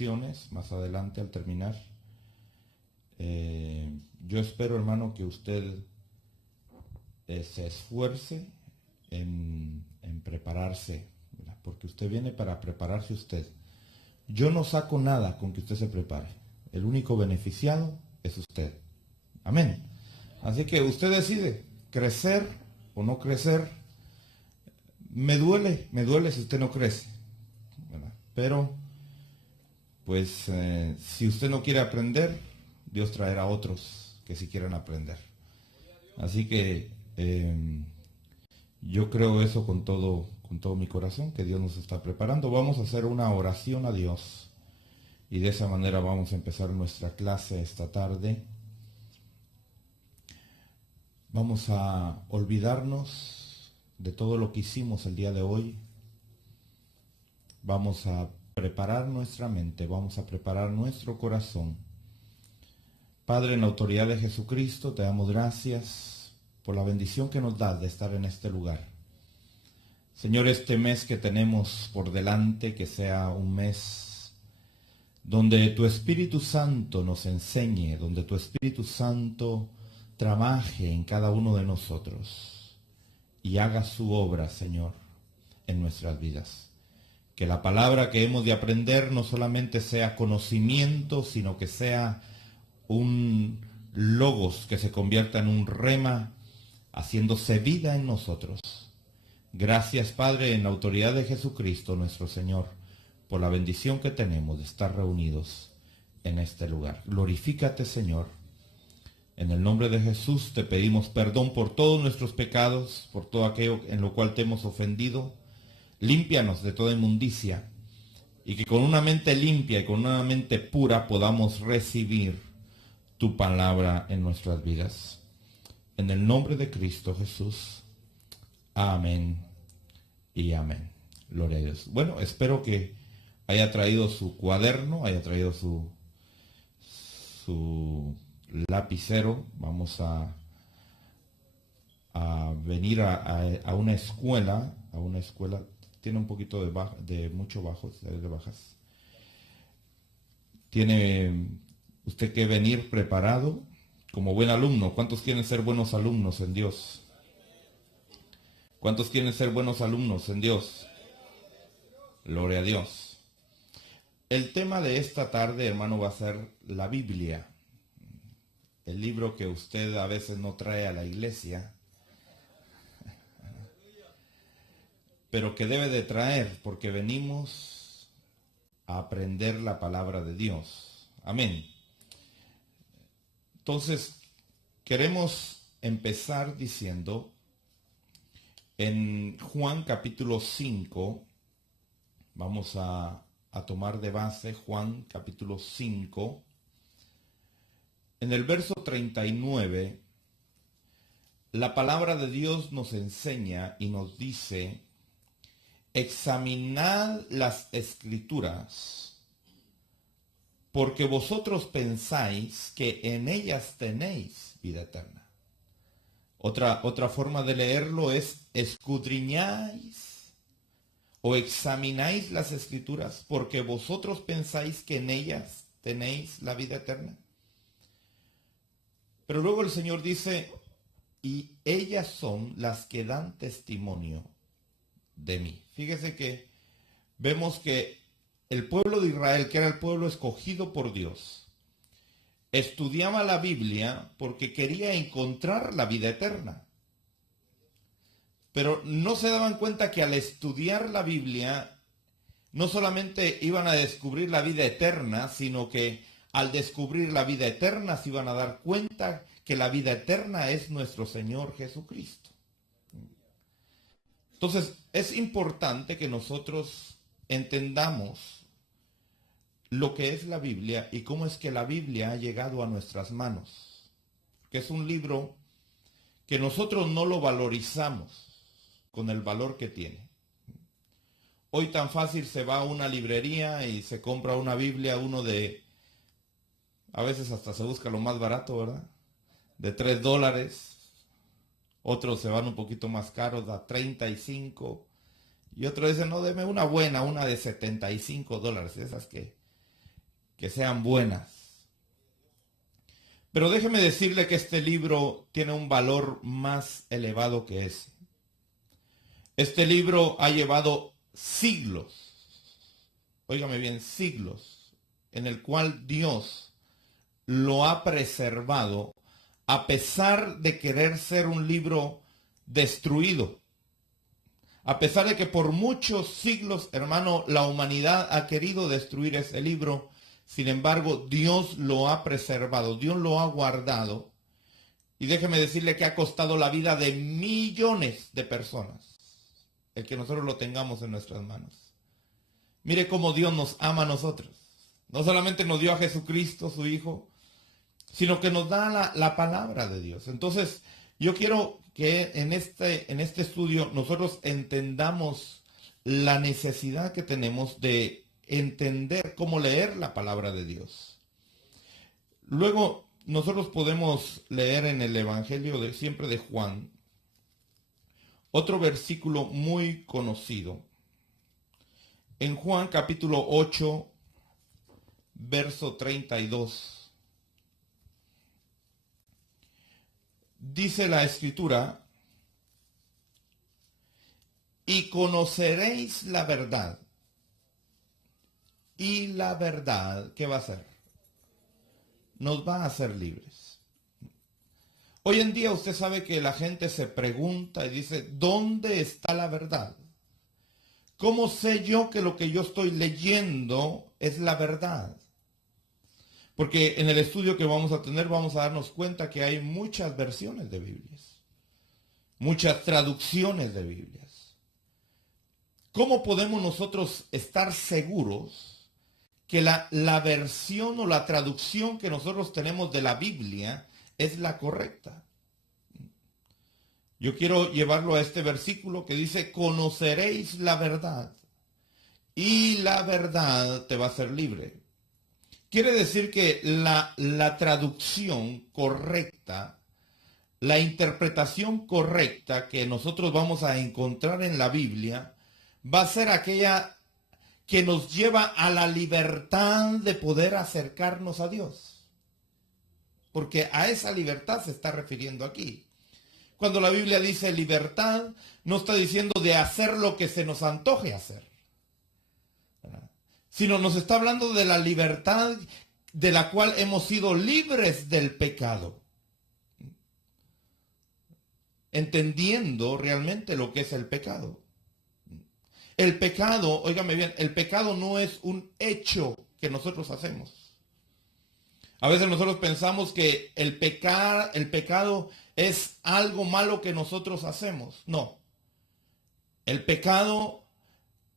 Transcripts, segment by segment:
instrucciones más adelante al terminar. Yo espero, hermano, que usted se esfuerce en prepararse, ¿verdad? Porque usted viene para prepararse usted. Yo no saco nada con que usted se prepare. El único beneficiado es usted. Amén. Así que usted decide crecer o no crecer. Me duele si usted no crece, ¿verdad? Pero, pues, si usted no quiere aprender, Dios traerá otros que sí quieran aprender. Así que yo creo eso con todo mi corazón, que Dios nos está preparando. Vamos a hacer una oración a Dios y de esa manera vamos a empezar nuestra clase esta tarde. Vamos a olvidarnos de todo lo que hicimos el día de hoy. Vamos a preparar nuestra mente, vamos a preparar nuestro corazón. Padre, en la autoridad de Jesucristo, te damos gracias por la bendición que nos das de estar en este lugar. Señor, este mes que tenemos por delante, que sea un mes donde tu Espíritu Santo nos enseñe, donde tu Espíritu Santo trabaje en cada uno de nosotros y haga su obra, Señor, en nuestras vidas. Que la palabra que hemos de aprender no solamente sea conocimiento, sino que sea un logos que se convierta en un rema, haciéndose vida en nosotros. Gracias, Padre, en la autoridad de Jesucristo, nuestro Señor, por la bendición que tenemos de estar reunidos en este lugar. Glorifícate, Señor. En el nombre de Jesús te pedimos perdón por todos nuestros pecados, por todo aquello en lo cual te hemos ofendido. Límpianos de toda inmundicia y que con una mente limpia y con una mente pura podamos recibir tu palabra en nuestras vidas. En el nombre de Cristo Jesús. Amén y amén. Gloria a Dios. Bueno, espero que haya traído su cuaderno, haya traído su lapicero. Vamos a venir a una escuela, tiene un poquito de mucho bajos, de bajas. Tiene usted que venir preparado como buen alumno. ¿Cuántos quieren ser buenos alumnos en Dios? ¿Cuántos quieren ser buenos alumnos en Dios? Gloria a Dios. El tema de esta tarde, hermano, va a ser la Biblia. El libro que usted a veces no trae a la iglesia, pero que debe de traer, porque venimos a aprender la palabra de Dios. Amén. Entonces, queremos empezar diciendo, en Juan capítulo 5, vamos a tomar de base Juan capítulo 5, en el verso 39, la palabra de Dios nos enseña y nos dice: examinad las Escrituras, porque vosotros pensáis que en ellas tenéis vida eterna. Otra forma de leerlo es: escudriñáis o examináis las Escrituras, porque vosotros pensáis que en ellas tenéis la vida eterna. Pero luego el Señor dice: y ellas son las que dan testimonio de mí. Fíjese que vemos que el pueblo de Israel, que era el pueblo escogido por Dios, estudiaba la Biblia porque quería encontrar la vida eterna. Pero no se daban cuenta que al estudiar la Biblia, no solamente iban a descubrir la vida eterna, sino que al descubrir la vida eterna se iban a dar cuenta que la vida eterna es nuestro Señor Jesucristo. Entonces, es importante que nosotros entendamos lo que es la Biblia y cómo es que la Biblia ha llegado a nuestras manos. Que es un libro que nosotros no lo valorizamos con el valor que tiene. Hoy tan fácil se va a una librería y se compra una Biblia, a veces hasta se busca lo más barato, ¿verdad? De $3. Otros se van un poquito más caros, a 35. Y otros dicen, no, deme una buena, una de $75. Esas que que sean buenas. Pero déjeme decirle que este libro tiene un valor más elevado que ese. Este libro ha llevado siglos, óigame bien, siglos, en el cual Dios lo ha preservado a pesar de querer ser un libro destruido. A pesar de que por muchos siglos, hermano, la humanidad ha querido destruir ese libro, sin embargo, Dios lo ha preservado, Dios lo ha guardado. Y déjeme decirle que ha costado la vida de millones de personas el que nosotros lo tengamos en nuestras manos. Mire cómo Dios nos ama a nosotros. No solamente nos dio a Jesucristo, su Hijo, sino que nos da la palabra de Dios. Entonces, yo quiero que en este estudio nosotros entendamos la necesidad que tenemos de entender cómo leer la palabra de Dios. Luego, nosotros podemos leer en el Evangelio siempre de Juan, otro versículo muy conocido. En Juan capítulo 8, verso 32. Dice la Escritura, y conoceréis la verdad. Y la verdad, ¿qué va a hacer? Nos va a hacer libres. Hoy en día usted sabe que la gente se pregunta y dice, ¿dónde está la verdad? ¿Cómo sé yo que lo que yo estoy leyendo es la verdad? Porque en el estudio que vamos a tener vamos a darnos cuenta que hay muchas versiones de Biblias, muchas traducciones de Biblias. ¿Cómo podemos nosotros estar seguros que la versión o la traducción que nosotros tenemos de la Biblia es la correcta? Yo quiero llevarlo a este versículo que dice, conoceréis la verdad y la verdad te va a hacer libre. Quiere decir que la traducción correcta, la interpretación correcta que nosotros vamos a encontrar en la Biblia va a ser aquella que nos lleva a la libertad de poder acercarnos a Dios. Porque a esa libertad se está refiriendo aquí. Cuando la Biblia dice libertad, no está diciendo de hacer lo que se nos antoje hacer, sino nos está hablando de la libertad de la cual hemos sido libres del pecado, entendiendo realmente lo que es el pecado. El pecado, óigame bien, el pecado no es un hecho que nosotros hacemos. A veces nosotros pensamos que el pecado es algo malo que nosotros hacemos. No. El pecado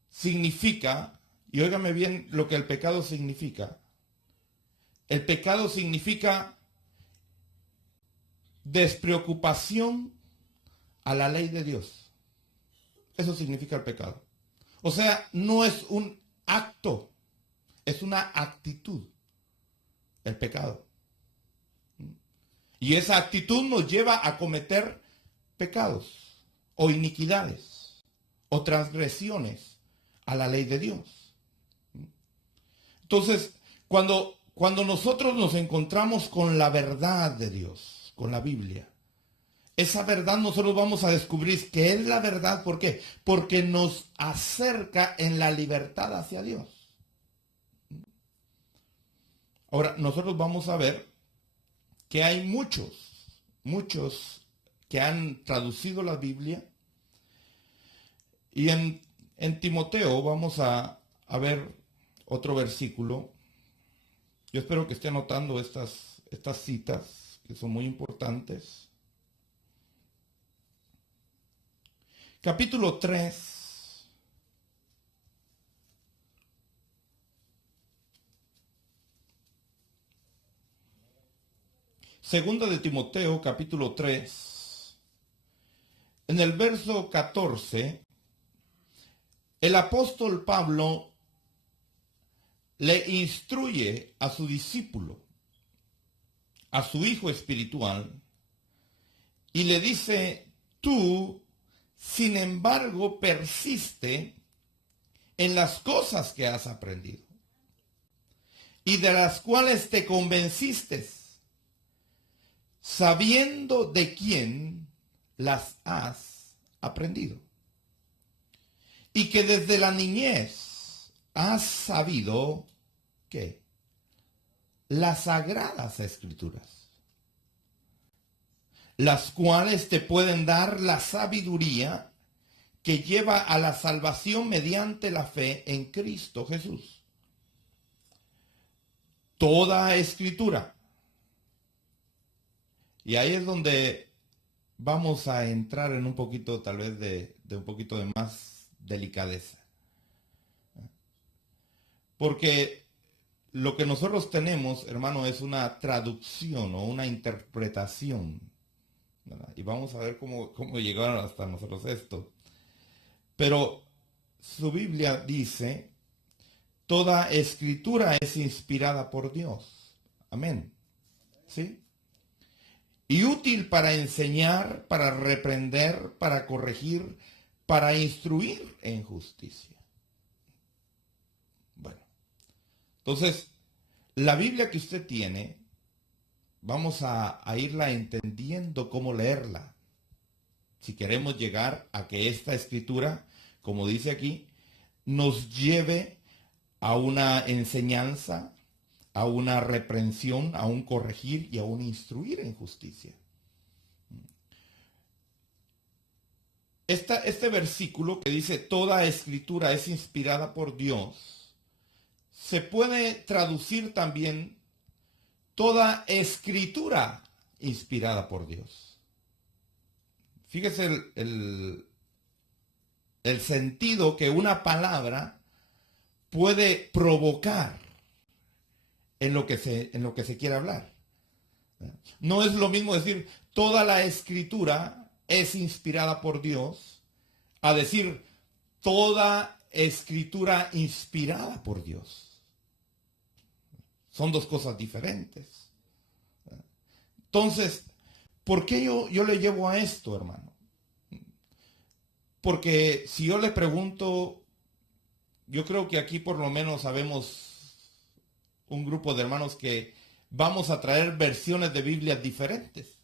significa, y óigame bien lo que el pecado significa. El pecado significa despreocupación a la ley de Dios. Eso significa el pecado. O sea, no es un acto, es una actitud. El pecado. Y esa actitud nos lleva a cometer pecados o iniquidades o transgresiones a la ley de Dios. Entonces, cuando nosotros nos encontramos con la verdad de Dios, con la Biblia, esa verdad nosotros vamos a descubrir que es la verdad. ¿Por qué? Porque nos acerca en la libertad hacia Dios. Ahora, nosotros vamos a ver que hay muchos que han traducido la Biblia. Y en Timoteo vamos a ver otro versículo. Yo espero que esté anotando estas citas que son muy importantes. Capítulo 3. Segunda de Timoteo, capítulo 3, en el verso 14, el apóstol Pablo le instruye a su discípulo, a su hijo espiritual, y le dice, tú, sin embargo, persiste en las cosas que has aprendido y de las cuales te convenciste, sabiendo de quién las has aprendido, y que desde la niñez has sabido que las sagradas escrituras, las cuales te pueden dar la sabiduría que lleva a la salvación mediante la fe en Cristo Jesús. Toda escritura. Y ahí es donde vamos a entrar en un poquito, tal vez, de un poquito de más delicadeza. Porque lo que nosotros tenemos, hermano, es una traducción o una interpretación, ¿verdad? Y vamos a ver cómo llegaron hasta nosotros esto. Pero su Biblia dice, toda escritura es inspirada por Dios. Amén. ¿Sí? Y útil para enseñar, para reprender, para corregir, para instruir en justicia. Bueno, entonces, la Biblia que usted tiene, vamos a irla entendiendo cómo leerla. Si queremos llegar a que esta escritura, como dice aquí, nos lleve a una enseñanza, a una reprensión, a un corregir y a un instruir en justicia. Este versículo que dice toda escritura es inspirada por Dios, se puede traducir también toda escritura inspirada por Dios. Fíjese el sentido que una palabra puede provocar en lo que se quiere hablar. No es lo mismo decir toda la escritura es inspirada por Dios a decir toda escritura inspirada por Dios. Son dos cosas diferentes. Entonces, ¿por qué yo le llevo a esto, hermano? Porque si yo le pregunto, yo creo que aquí por lo menos sabemos un grupo de hermanos que vamos a traer versiones de Biblias diferentes.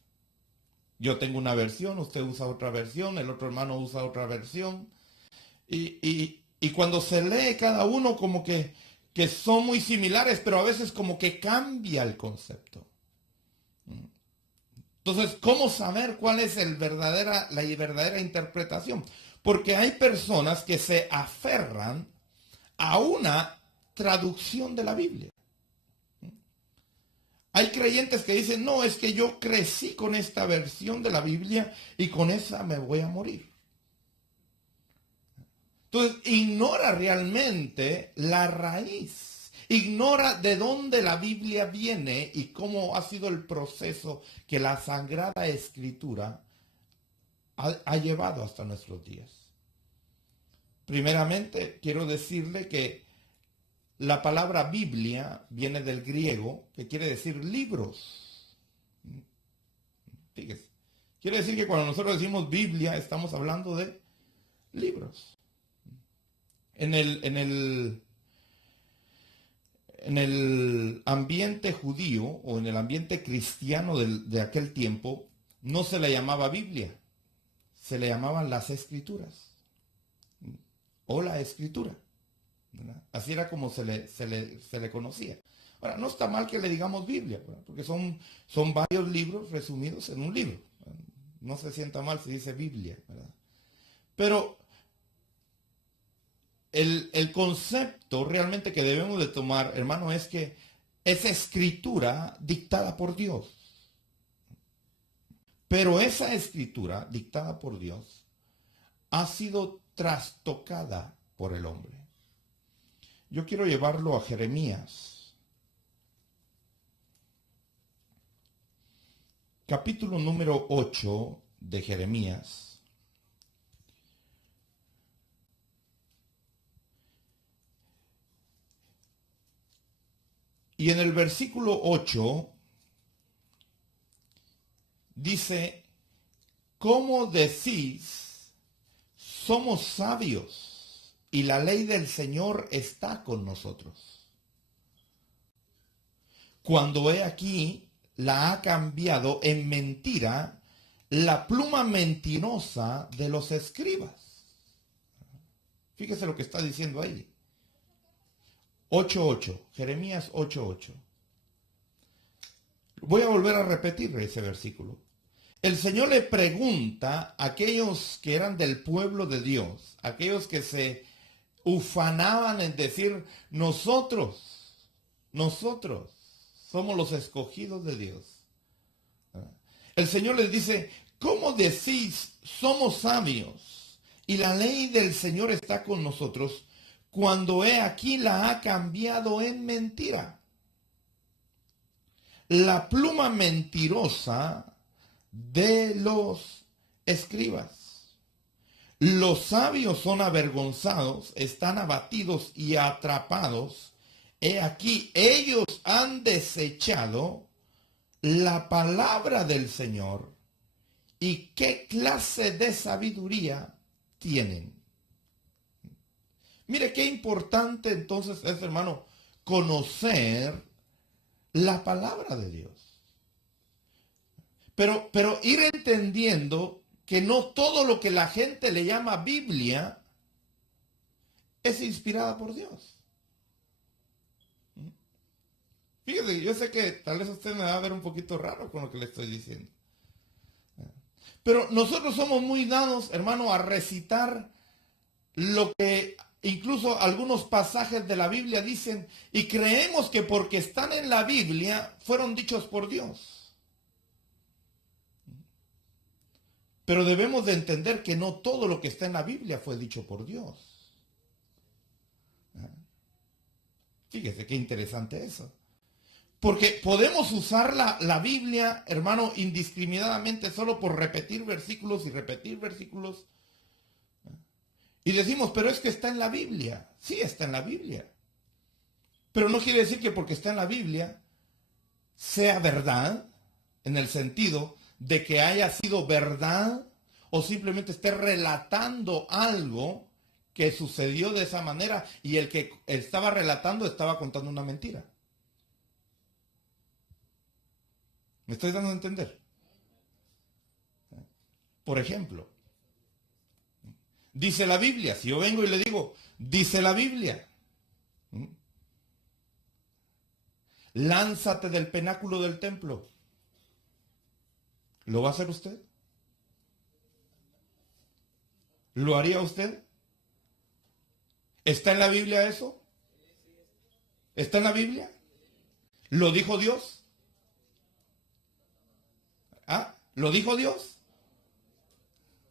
Yo tengo una versión, usted usa otra versión, el otro hermano usa otra versión. Y cuando se lee cada uno como que son muy similares, pero a veces como que cambia el concepto. Entonces, ¿cómo saber cuál es la verdadera interpretación? Porque hay personas que se aferran a una traducción de la Biblia. Hay creyentes que dicen, no, es que yo crecí con esta versión de la Biblia y con esa me voy a morir. Entonces, ignora realmente la raíz. Ignora de dónde la Biblia viene y cómo ha sido el proceso que la Sagrada Escritura ha llevado hasta nuestros días. Primeramente, quiero decirle que la palabra Biblia viene del griego, que quiere decir libros. Fíjese. Quiere decir que cuando nosotros decimos Biblia, estamos hablando de libros. En el ambiente judío o en el ambiente cristiano de aquel tiempo, no se le llamaba Biblia, se le llamaban las Escrituras o la Escritura, ¿verdad? Así era como se le conocía. Ahora, no está mal que le digamos Biblia, ¿verdad? Porque son varios libros resumidos en un libro, ¿verdad? No se sienta mal si dice Biblia, ¿verdad? Pero el concepto realmente que debemos de tomar, hermano, es que es escritura dictada por Dios. Pero esa escritura dictada por Dios ha sido trastocada por el hombre. Yo quiero llevarlo a Jeremías, capítulo número 8 de Jeremías. Y en el versículo 8 dice, ¿cómo decís, somos sabios y la ley del Señor está con nosotros? cuando he aquí la ha cambiado en mentira la pluma mentirosa de los escribas. Fíjese lo que está diciendo ahí. 8:8, Jeremías 8:8. Voy a volver a repetir ese versículo. El Señor le pregunta a aquellos que eran del pueblo de Dios, aquellos que se ufanaban en decir, nosotros somos los escogidos de Dios. El Señor les dice, ¿cómo decís somos sabios y la ley del Señor está con nosotros cuando he aquí la ha cambiado en mentira? La pluma mentirosa de los escribas. Los sabios son avergonzados, están abatidos y atrapados. He aquí, ellos han desechado la palabra del Señor. ¿Y qué clase de sabiduría tienen? Mire qué importante entonces es, hermano, conocer la palabra de Dios. Pero ir entendiendo que no todo lo que la gente le llama Biblia es inspirada por Dios. Fíjese, yo sé que tal vez usted me va a ver un poquito raro con lo que le estoy diciendo. Pero nosotros somos muy dados, hermano, a recitar lo que incluso algunos pasajes de la Biblia dicen y creemos que porque están en la Biblia fueron dichos por Dios. Pero debemos de entender que no todo lo que está en la Biblia fue dicho por Dios. Fíjese qué interesante eso. Porque podemos usar la Biblia, hermano, indiscriminadamente solo por repetir versículos y repetir versículos. Y decimos, pero es que está en la Biblia. Sí, está en la Biblia. Pero no quiere decir que porque está en la Biblia sea verdad, en el sentido de que haya sido verdad o simplemente esté relatando algo que sucedió de esa manera y el que estaba relatando estaba contando una mentira. ¿Me estoy dando a entender? Por ejemplo, dice la Biblia, si yo vengo y le digo, dice la Biblia, lánzate del pináculo del templo, ¿lo va a hacer usted? ¿Lo haría usted? ¿Está en la Biblia eso? ¿Está en la Biblia? ¿Lo dijo Dios? ¿Ah? ¿Lo dijo Dios?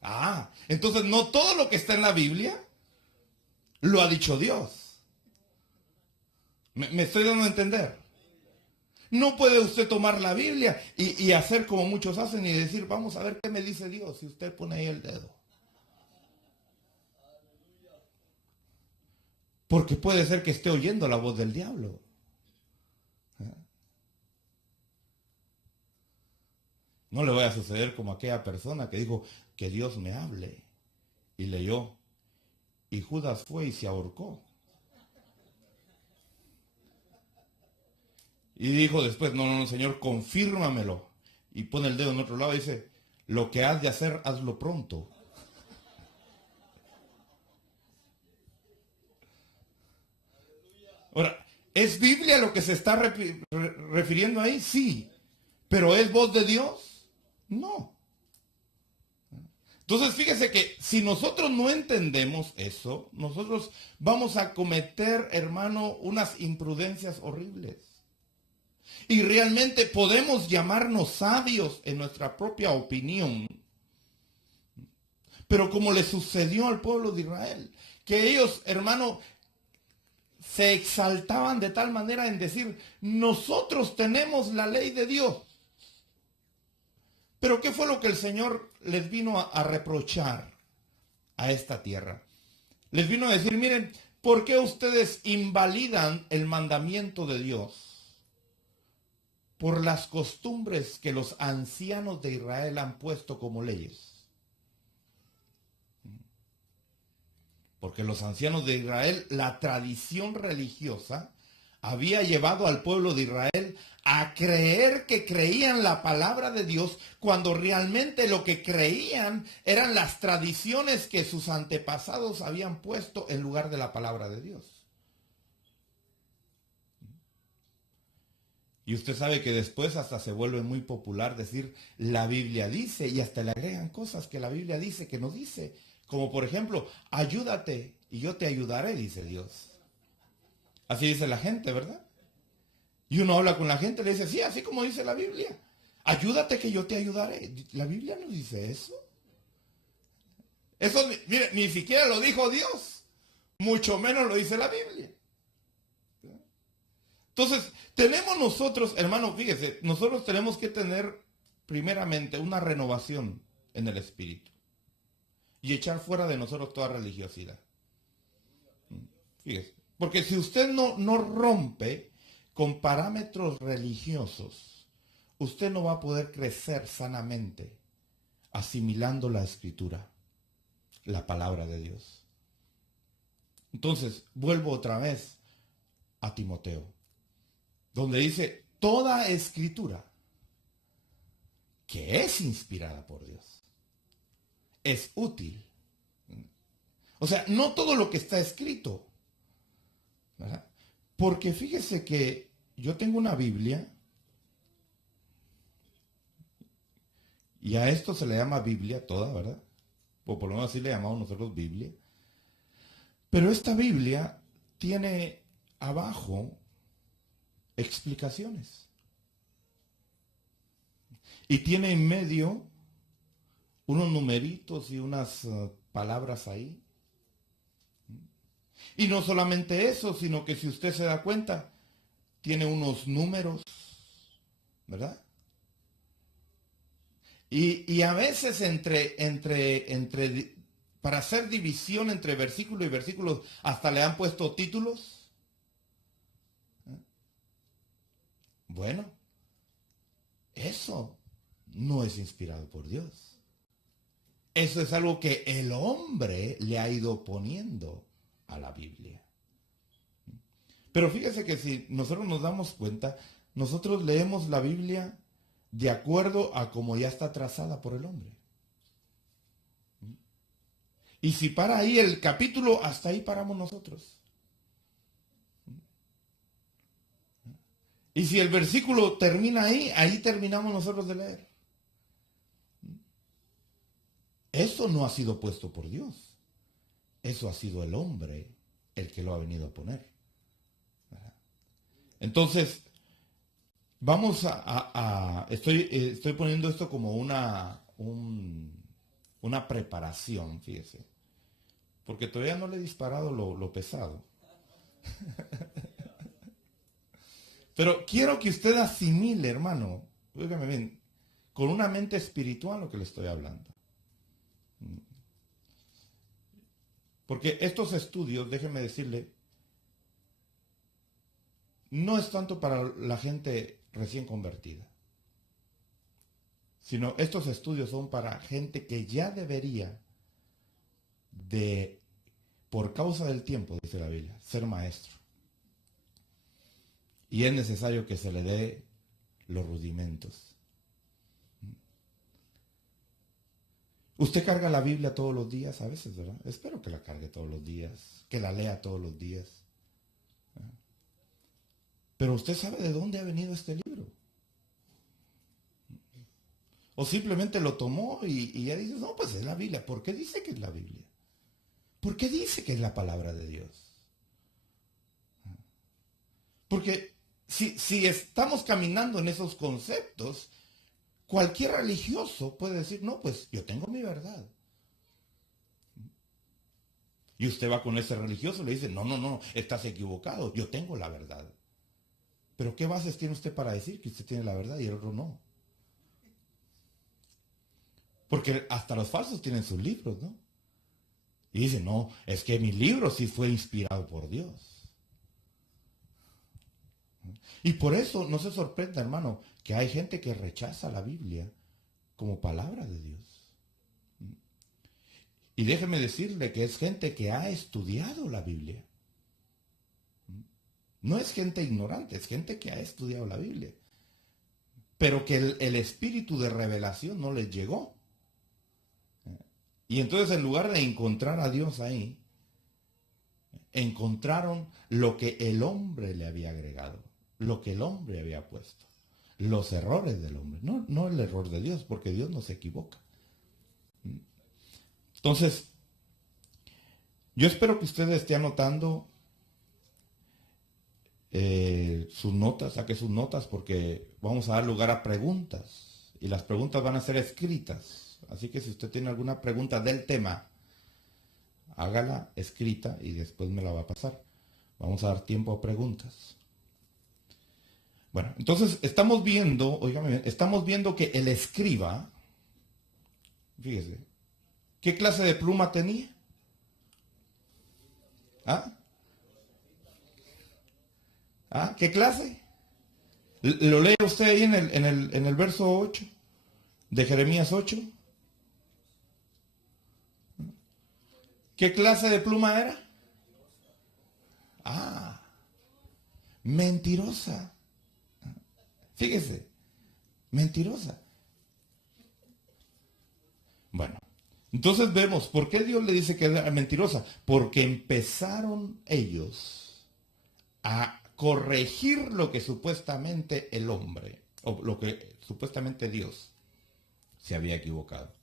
Ah, entonces no todo lo que está en la Biblia lo ha dicho Dios. ¿Me estoy dando a entender? No puede usted tomar la Biblia y hacer como muchos hacen y decir, vamos a ver qué me dice Dios, si usted pone ahí el dedo. Porque puede ser que esté oyendo la voz del diablo. No le vaya a suceder como aquella persona que dijo que Dios me hable y leyó. Y Judas fue y se ahorcó. Y dijo después, no, Señor, confírmamelo. Y pone el dedo en otro lado y dice, lo que has de hacer, hazlo pronto. Ahora, ¿es Biblia lo que se está refiriendo ahí? Sí. ¿Pero es voz de Dios? No. Entonces fíjese que si nosotros no entendemos eso, nosotros vamos a cometer, hermano, unas imprudencias horribles. Y realmente podemos llamarnos sabios en nuestra propia opinión. Pero como le sucedió al pueblo de Israel, que ellos, hermano, se exaltaban de tal manera en decir, nosotros tenemos la ley de Dios. Pero ¿qué fue lo que el Señor les vino a reprochar a esta tierra? Les vino a decir, miren, ¿por qué ustedes invalidan el mandamiento de Dios? Por las costumbres que los ancianos de Israel han puesto como leyes. Porque los ancianos de Israel, la tradición religiosa, había llevado al pueblo de Israel a creer que creían la palabra de Dios cuando realmente lo que creían eran las tradiciones que sus antepasados habían puesto en lugar de la palabra de Dios. Y usted sabe que después hasta se vuelve muy popular decir la Biblia dice, y hasta le agregan cosas que la Biblia dice que no dice. Como por ejemplo, ayúdate y yo te ayudaré, dice Dios. Así dice la gente, ¿verdad? Y uno habla con la gente y le dice, sí, así como dice la Biblia. Ayúdate que yo te ayudaré. La Biblia no dice eso. Eso, mire, ni siquiera lo dijo Dios. Mucho menos lo dice la Biblia. Entonces, tenemos nosotros, hermano, fíjese, nosotros tenemos que tener primeramente una renovación en el espíritu y echar fuera de nosotros toda religiosidad. Fíjese, porque si usted no rompe con parámetros religiosos, usted no va a poder crecer sanamente asimilando la escritura, la palabra de Dios. Entonces, vuelvo otra vez a Timoteo, donde dice, toda escritura que es inspirada por Dios es útil. O sea, no todo lo que está escrito, ¿verdad? Porque fíjese que yo tengo una Biblia, y a esto se le llama Biblia toda, ¿verdad? O por lo menos así le llamamos nosotros Biblia. Pero esta Biblia tiene abajo explicaciones. Y tiene en medio unos numeritos y unas palabras ahí. Y no solamente eso, sino que si usted se da cuenta, tiene unos números, ¿verdad? Y a veces para hacer división entre versículo y versículo, hasta le han puesto títulos. Bueno, eso no es inspirado por Dios. Eso es algo que el hombre le ha ido poniendo a la Biblia. Pero fíjese que si nosotros nos damos cuenta, nosotros leemos la Biblia de acuerdo a como ya está trazada por el hombre. Y si para ahí el capítulo, hasta ahí paramos nosotros. Y si el versículo termina ahí, ahí terminamos nosotros de leer. Eso no ha sido puesto por Dios. Eso ha sido el hombre el que lo ha venido a poner. Entonces, vamos estoy poniendo esto como una preparación, fíjese. Porque todavía no le he disparado lo pesado. Pero quiero que usted asimile, hermano, óigame bien, con una mente espiritual lo que le estoy hablando. Porque estos estudios, déjeme decirle, no es tanto para la gente recién convertida, sino estos estudios son para gente que ya debería por causa del tiempo, dice la Biblia, ser maestro. Y es necesario que se le dé los rudimentos. Usted carga la Biblia todos los días, a veces, ¿verdad? Espero que la cargue todos los días, que la lea todos los días. Pero usted sabe de dónde ha venido este libro. O simplemente lo tomó y ya dice, no, pues es la Biblia. ¿Por qué dice que es la Biblia? ¿Por qué dice que es la palabra de Dios? Porque si estamos caminando en esos conceptos, cualquier religioso puede decir, no, pues yo tengo mi verdad. Y usted va con ese religioso y le dice, no, estás equivocado, yo tengo la verdad. Pero ¿qué bases tiene usted para decir que usted tiene la verdad y el otro no? Porque hasta los falsos tienen sus libros, ¿no? Y dicen, no, es que mi libro sí fue inspirado por Dios. Y por eso no se sorprenda, hermano, que hay gente que rechaza la Biblia como palabra de Dios. Y déjeme decirle que es gente que ha estudiado la Biblia. No es gente ignorante, es gente que ha estudiado la Biblia. Pero que el espíritu de revelación no les llegó. Y entonces en lugar de encontrar a Dios ahí, encontraron lo que el hombre le había agregado, lo que el hombre había puesto, los errores del hombre, no el error de Dios, porque Dios no se equivoca. Entonces, yo espero que usted esté anotando sus notas, saque sus notas, porque vamos a dar lugar a preguntas, y las preguntas van a ser escritas. Así que si usted tiene alguna pregunta del tema, hágala escrita y después me la va a pasar. Vamos a dar tiempo a preguntas. Bueno, entonces estamos viendo, óigame bien, estamos viendo que el escriba, fíjese, ¿qué clase de pluma tenía? ¿Ah? ¿Ah? ¿Qué clase? ¿Lo lee usted ahí en el verso 8 de Jeremías 8? ¿Qué clase de pluma era? Ah, mentirosa. Fíjese, mentirosa. Bueno, entonces vemos, ¿por qué Dios le dice que era mentirosa? Porque empezaron ellos a corregir lo que supuestamente el hombre, o lo que supuestamente Dios se había equivocado.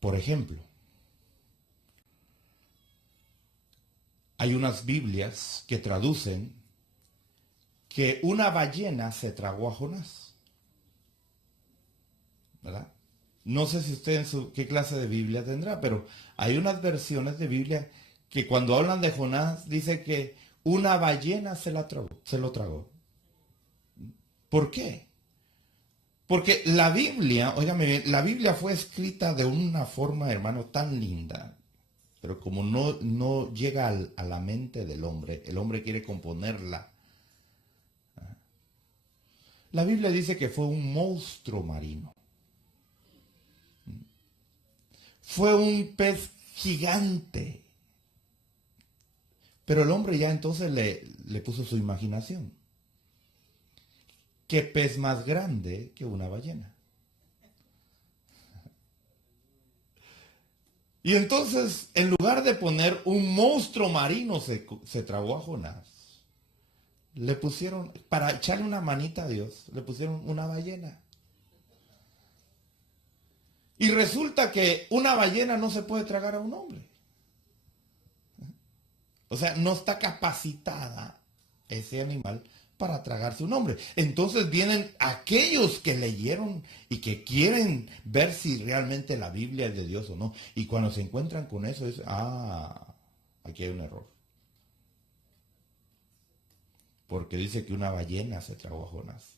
Por ejemplo, hay unas Biblias que traducen que una ballena se tragó a Jonás, ¿verdad? No sé si usted qué clase de Biblia tendrá, pero hay unas versiones de Biblia que cuando hablan de Jonás dice que una ballena se lo tragó. ¿Por qué? Porque la Biblia, óigame bien, la Biblia fue escrita de una forma, hermano, tan linda, pero como no llega a la mente del hombre, el hombre quiere componerla. La Biblia dice que fue un monstruo marino. Fue un pez gigante. Pero el hombre ya entonces le puso su imaginación. ¿Qué pez más grande que una ballena? Y entonces, en lugar de poner un monstruo marino se tragó a Jonás, le pusieron, para echarle una manita a Dios, le pusieron una ballena. Y resulta que una ballena no se puede tragar a un hombre. O sea, no está capacitada ese animal para tragarse un hombre. Entonces vienen aquellos que leyeron y que quieren ver si realmente la Biblia es de Dios o no. Y cuando se encuentran con eso, es, aquí hay un error. Porque dice que una ballena se tragó a Jonás.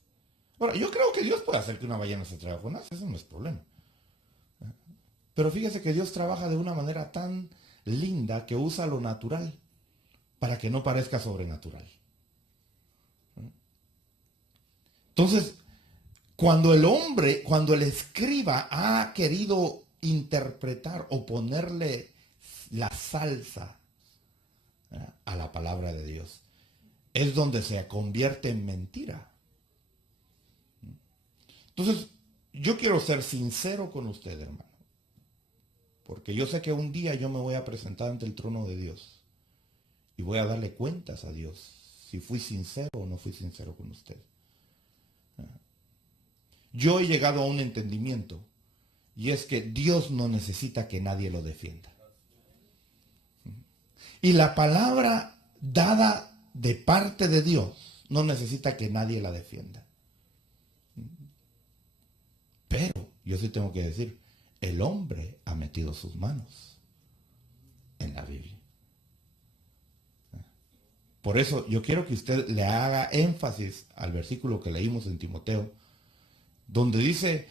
Ahora, yo creo que Dios puede hacer que una ballena se trague a Jonás, eso no es problema. Pero fíjese que Dios trabaja de una manera tan linda que usa lo natural para que no parezca sobrenatural. Entonces, cuando el escriba ha querido interpretar o ponerle la salsa a la palabra de Dios, es donde se convierte en mentira. Entonces, yo quiero ser sincero con usted, hermano, porque yo sé que un día yo me voy a presentar ante el trono de Dios y voy a darle cuentas a Dios si fui sincero o no fui sincero con usted. Yo he llegado a un entendimiento y es que Dios no necesita que nadie lo defienda. Y la palabra dada de parte de Dios no necesita que nadie la defienda. Pero yo sí tengo que decir, el hombre ha metido sus manos en la Biblia. Por eso yo quiero que usted le haga énfasis al versículo que leímos en Timoteo, donde dice,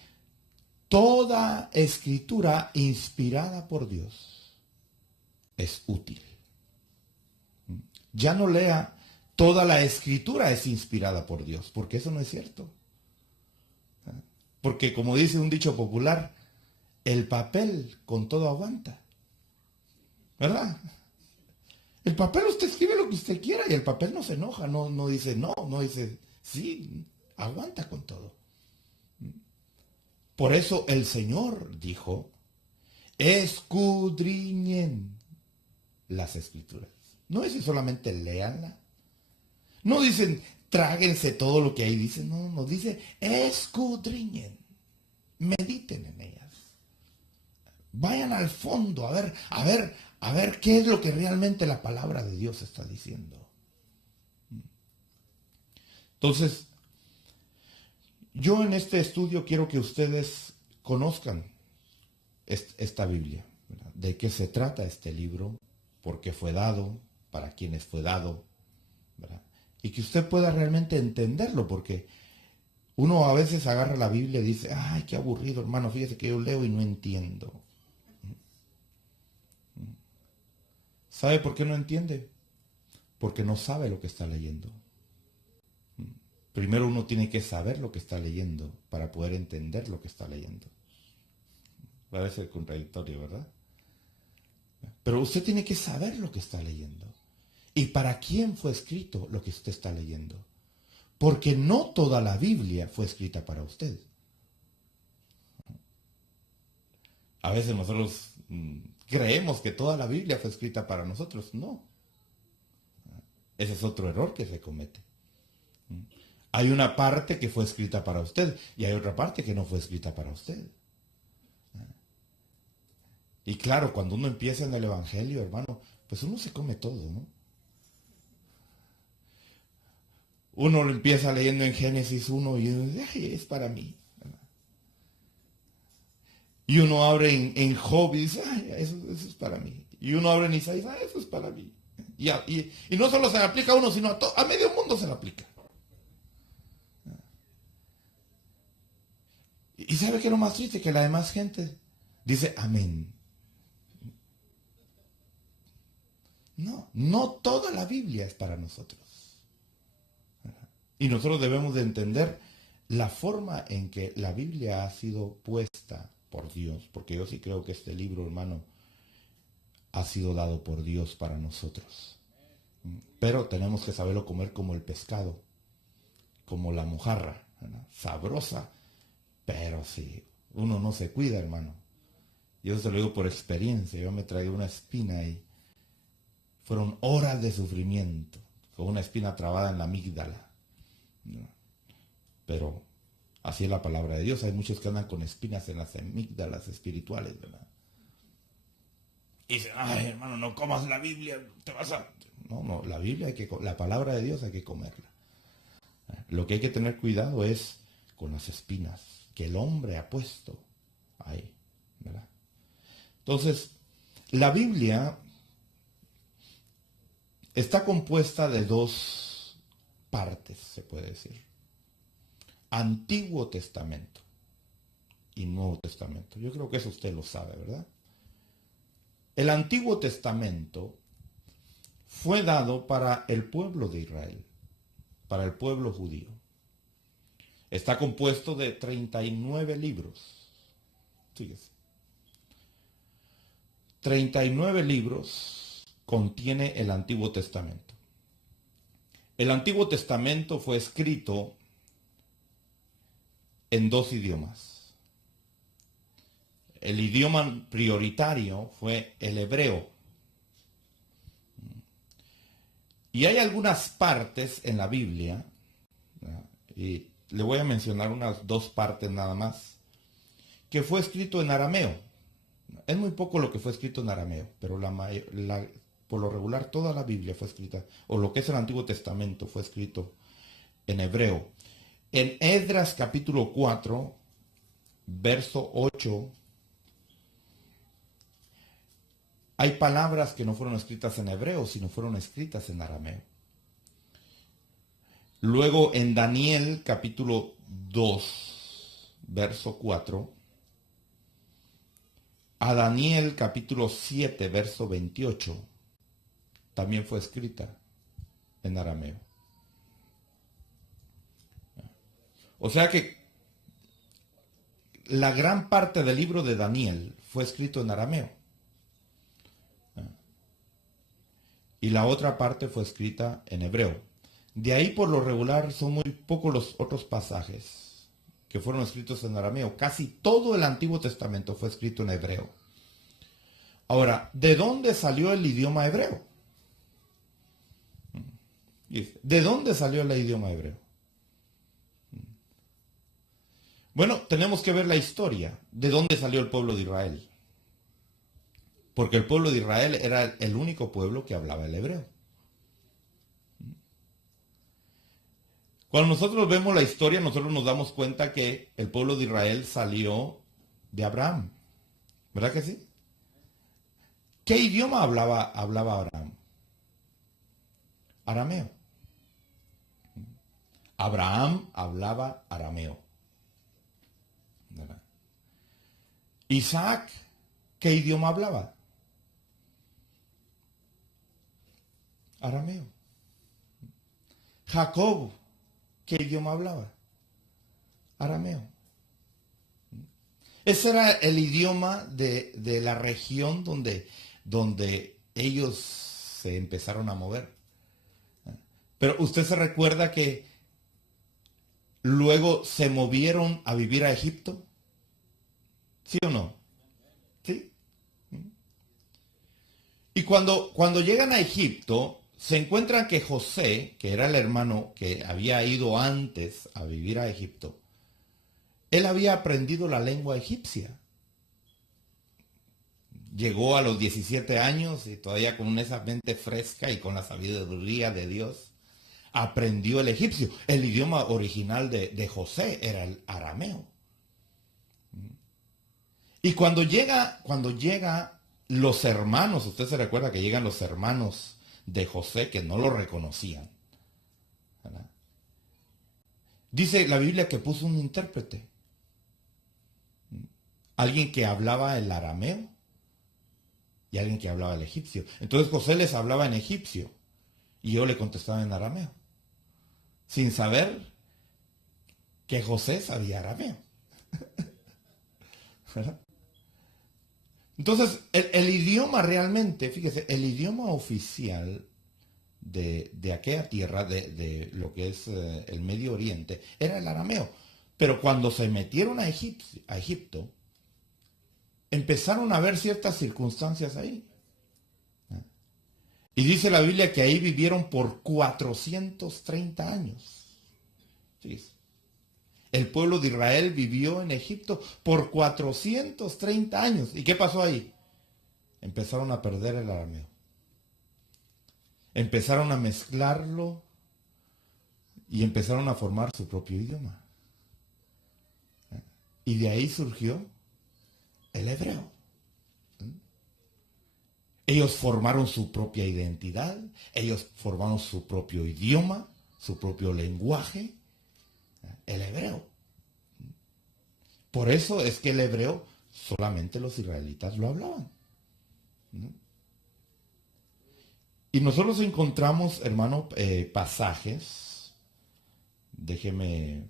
toda escritura inspirada por Dios es útil. Ya no lea, toda la escritura es inspirada por Dios, porque eso no es cierto. Porque como dice un dicho popular, el papel con todo aguanta. ¿Verdad? El papel usted escribe lo que usted quiera y el papel no se enoja, no dice no, no dice sí, aguanta con todo. Por eso el Señor dijo, escudriñen las escrituras. No dice solamente léanla. No dicen tráguense todo lo que ahí dice. No, nos dice escudriñen. Mediten en ellas. Vayan al fondo a ver qué es lo que realmente la palabra de Dios está diciendo. Entonces, yo en este estudio quiero que ustedes conozcan esta Biblia, ¿verdad? De qué se trata este libro, por qué fue dado, para quiénes fue dado, ¿verdad? Y que usted pueda realmente entenderlo, porque uno a veces agarra la Biblia y dice, ay, qué aburrido, hermano, fíjese que yo leo y no entiendo. ¿Sabe por qué no entiende? Porque no sabe lo que está leyendo. Primero uno tiene que saber lo que está leyendo para poder entender lo que está leyendo. Parece contradictorio, ¿verdad? Pero usted tiene que saber lo que está leyendo. ¿Y para quién fue escrito lo que usted está leyendo? Porque no toda la Biblia fue escrita para usted. A veces nosotros creemos que toda la Biblia fue escrita para nosotros. No. Ese es otro error que se comete. Hay una parte que fue escrita para usted y hay otra parte que no fue escrita para usted. Y claro, cuando uno empieza en el Evangelio, hermano, pues uno se come todo, ¿no? Uno lo empieza leyendo en Génesis 1 y uno dice, ay, es para mí. Y uno abre en Job y dice, ay, eso es para mí. Y uno abre en Isaías, ay, eso es para mí. Y no solo se le aplica a uno, sino a medio mundo se le aplica. ¿Y sabe qué es lo más triste? Que la demás gente dice amén. No toda la Biblia es para nosotros. Y nosotros debemos de entender la forma en que la Biblia ha sido puesta por Dios, porque yo sí creo que este libro, hermano, ha sido dado por Dios para nosotros. Pero tenemos que saberlo comer como el pescado, como la mojarra, ¿verdad? Sabrosa, pero si uno no se cuida, hermano. Yo se lo digo por experiencia, yo me traí una espina y fueron horas de sufrimiento, con una espina trabada en la amígdala. Pero así es la palabra de Dios. Hay muchos que andan con espinas en las amígdalas espirituales, ¿verdad? Y dicen, ay, hermano, no comas la Biblia, te vas a... No, la Biblia la palabra de Dios hay que comerla. Lo que hay que tener cuidado es con las espinas que el hombre ha puesto ahí, ¿verdad? Entonces, la Biblia está compuesta de dos partes, se puede decir. Antiguo Testamento y Nuevo Testamento. Yo creo que eso usted lo sabe, ¿verdad? El Antiguo Testamento fue dado para el pueblo de Israel, para el pueblo judío. Está compuesto de 39 libros. Fíjese. 39 libros contiene el Antiguo Testamento. El Antiguo Testamento fue escrito en dos idiomas. El idioma prioritario fue el hebreo. Y hay algunas partes en la Biblia, ¿verdad? Y le voy a mencionar unas dos partes nada más, que fue escrito en arameo. Es muy poco lo que fue escrito en arameo, pero por lo regular toda la Biblia fue escrita, o lo que es el Antiguo Testamento fue escrito en hebreo. En Esdras capítulo 4, verso 8, hay palabras que no fueron escritas en hebreo, sino fueron escritas en arameo. Luego en Daniel capítulo 2, verso 4, a Daniel capítulo 7, verso 28, también fue escrita en arameo. O sea que la gran parte del libro de Daniel fue escrito en arameo. y la otra parte fue escrita en hebreo. De ahí por lo regular son muy pocos los otros pasajes que fueron escritos en arameo. Casi todo el Antiguo Testamento fue escrito en hebreo. Ahora, ¿de dónde salió el idioma hebreo? ¿De dónde salió el idioma hebreo? Bueno, tenemos que ver la historia. ¿De dónde salió el pueblo de Israel? Porque el pueblo de Israel era el único pueblo que hablaba el hebreo. Cuando nosotros vemos la historia, nosotros nos damos cuenta que el pueblo de Israel salió de Abraham. ¿Verdad que sí? ¿Qué idioma hablaba Abraham? Arameo. Abraham hablaba arameo. ¿Verdad? Isaac, ¿qué idioma hablaba? Arameo. Jacob, ¿qué idioma hablaba? Arameo. Ese era el idioma de la región donde ellos se empezaron a mover. Pero usted se recuerda que luego se movieron a vivir a Egipto. ¿Sí o no? Sí. Y cuando llegan a Egipto, se encuentran que José, que era el hermano que había ido antes a vivir a Egipto, él había aprendido la lengua egipcia. Llegó a los 17 años y todavía con esa mente fresca y con la sabiduría de Dios, aprendió el egipcio. El idioma original de José era el arameo. Y cuando llega los hermanos, usted se recuerda que llegan los hermanos de José que no lo reconocían, ¿verdad? Dice la Biblia que puso un intérprete, alguien que hablaba el arameo y alguien que hablaba el egipcio. Entonces José les hablaba en egipcio y yo le contestaba en arameo, sin saber que José sabía arameo. ¿Verdad? Entonces, el idioma realmente, fíjese, el idioma oficial de aquella tierra, de lo que es el Medio Oriente, era el arameo. Pero cuando se metieron a Egipto, empezaron a haber ciertas circunstancias ahí. Y dice la Biblia que ahí vivieron por 430 años. Fíjese. El pueblo de Israel vivió en Egipto por 430 años. ¿Y qué pasó ahí? Empezaron a perder el arameo. Empezaron a mezclarlo y empezaron a formar su propio idioma. Y de ahí surgió el hebreo. Ellos formaron su propia identidad, ellos formaron su propio idioma, su propio lenguaje, el hebreo. Por eso es que el hebreo solamente los israelitas lo hablaban. Y nosotros encontramos, hermano, pasajes. Déjeme.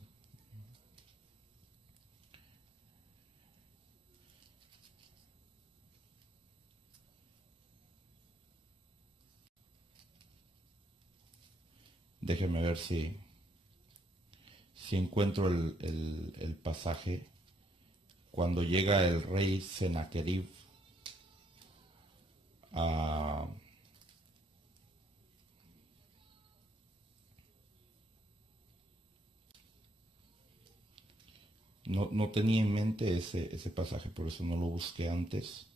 Déjeme ver si encuentro el pasaje cuando llega el rey Sennacherib a no tenía en mente ese pasaje, por eso no lo busqué antes.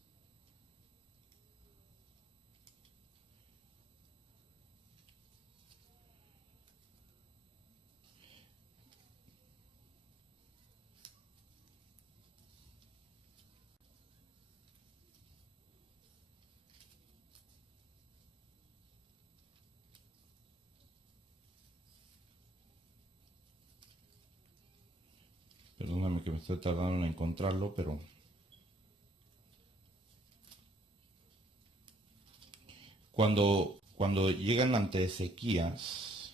Perdóname que me estoy tardando en encontrarlo, pero cuando llegan ante Ezequías,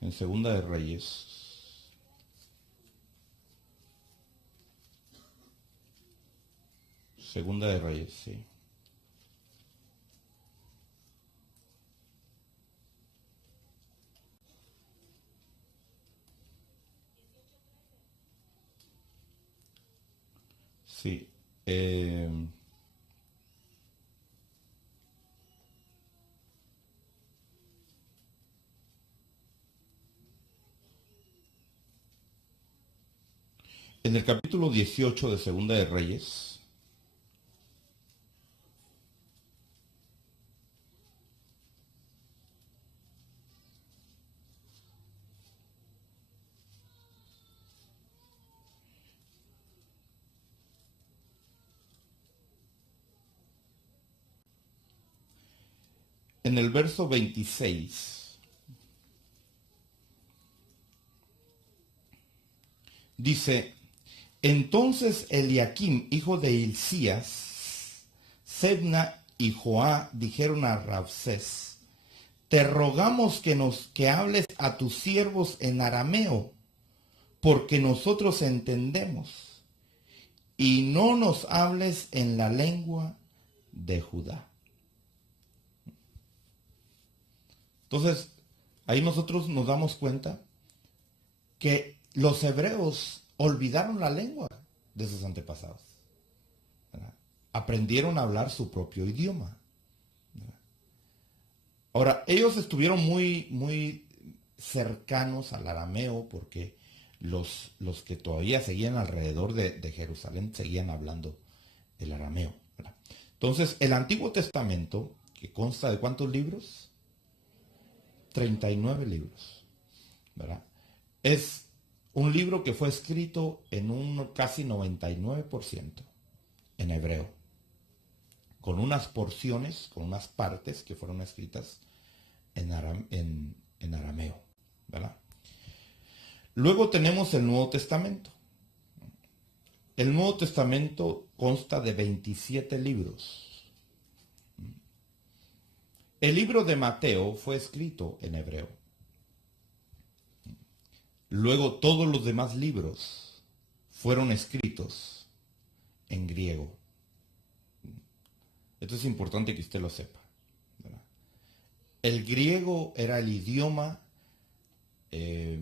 en Segunda de Reyes, sí. Sí. En el capítulo 18 de Segunda de Reyes, en el verso 26, dice, entonces Eliakim, hijo de Hilcías, Sebna y Joá dijeron a Rabsés, te rogamos que hables a tus siervos en arameo, porque nosotros entendemos, y no nos hables en la lengua de Judá. Entonces, ahí nosotros nos damos cuenta que los hebreos olvidaron la lengua de sus antepasados. ¿Verdad? Aprendieron a hablar su propio idioma. ¿Verdad? Ahora, ellos estuvieron muy cercanos al arameo porque los que todavía seguían alrededor de Jerusalén seguían hablando el arameo. ¿Verdad? Entonces, el Antiguo Testamento, que consta de ¿cuántos libros? 39 libros. ¿Verdad? Es un libro que fue escrito en un casi 99% en hebreo, con unas porciones, con unas partes que fueron escritas en arameo, ¿verdad? Luego tenemos el Nuevo Testamento. El Nuevo Testamento consta de 27 libros. El libro de Mateo fue escrito en hebreo. Luego todos los demás libros fueron escritos en griego. Esto es importante que usted lo sepa, ¿verdad? El griego era el idioma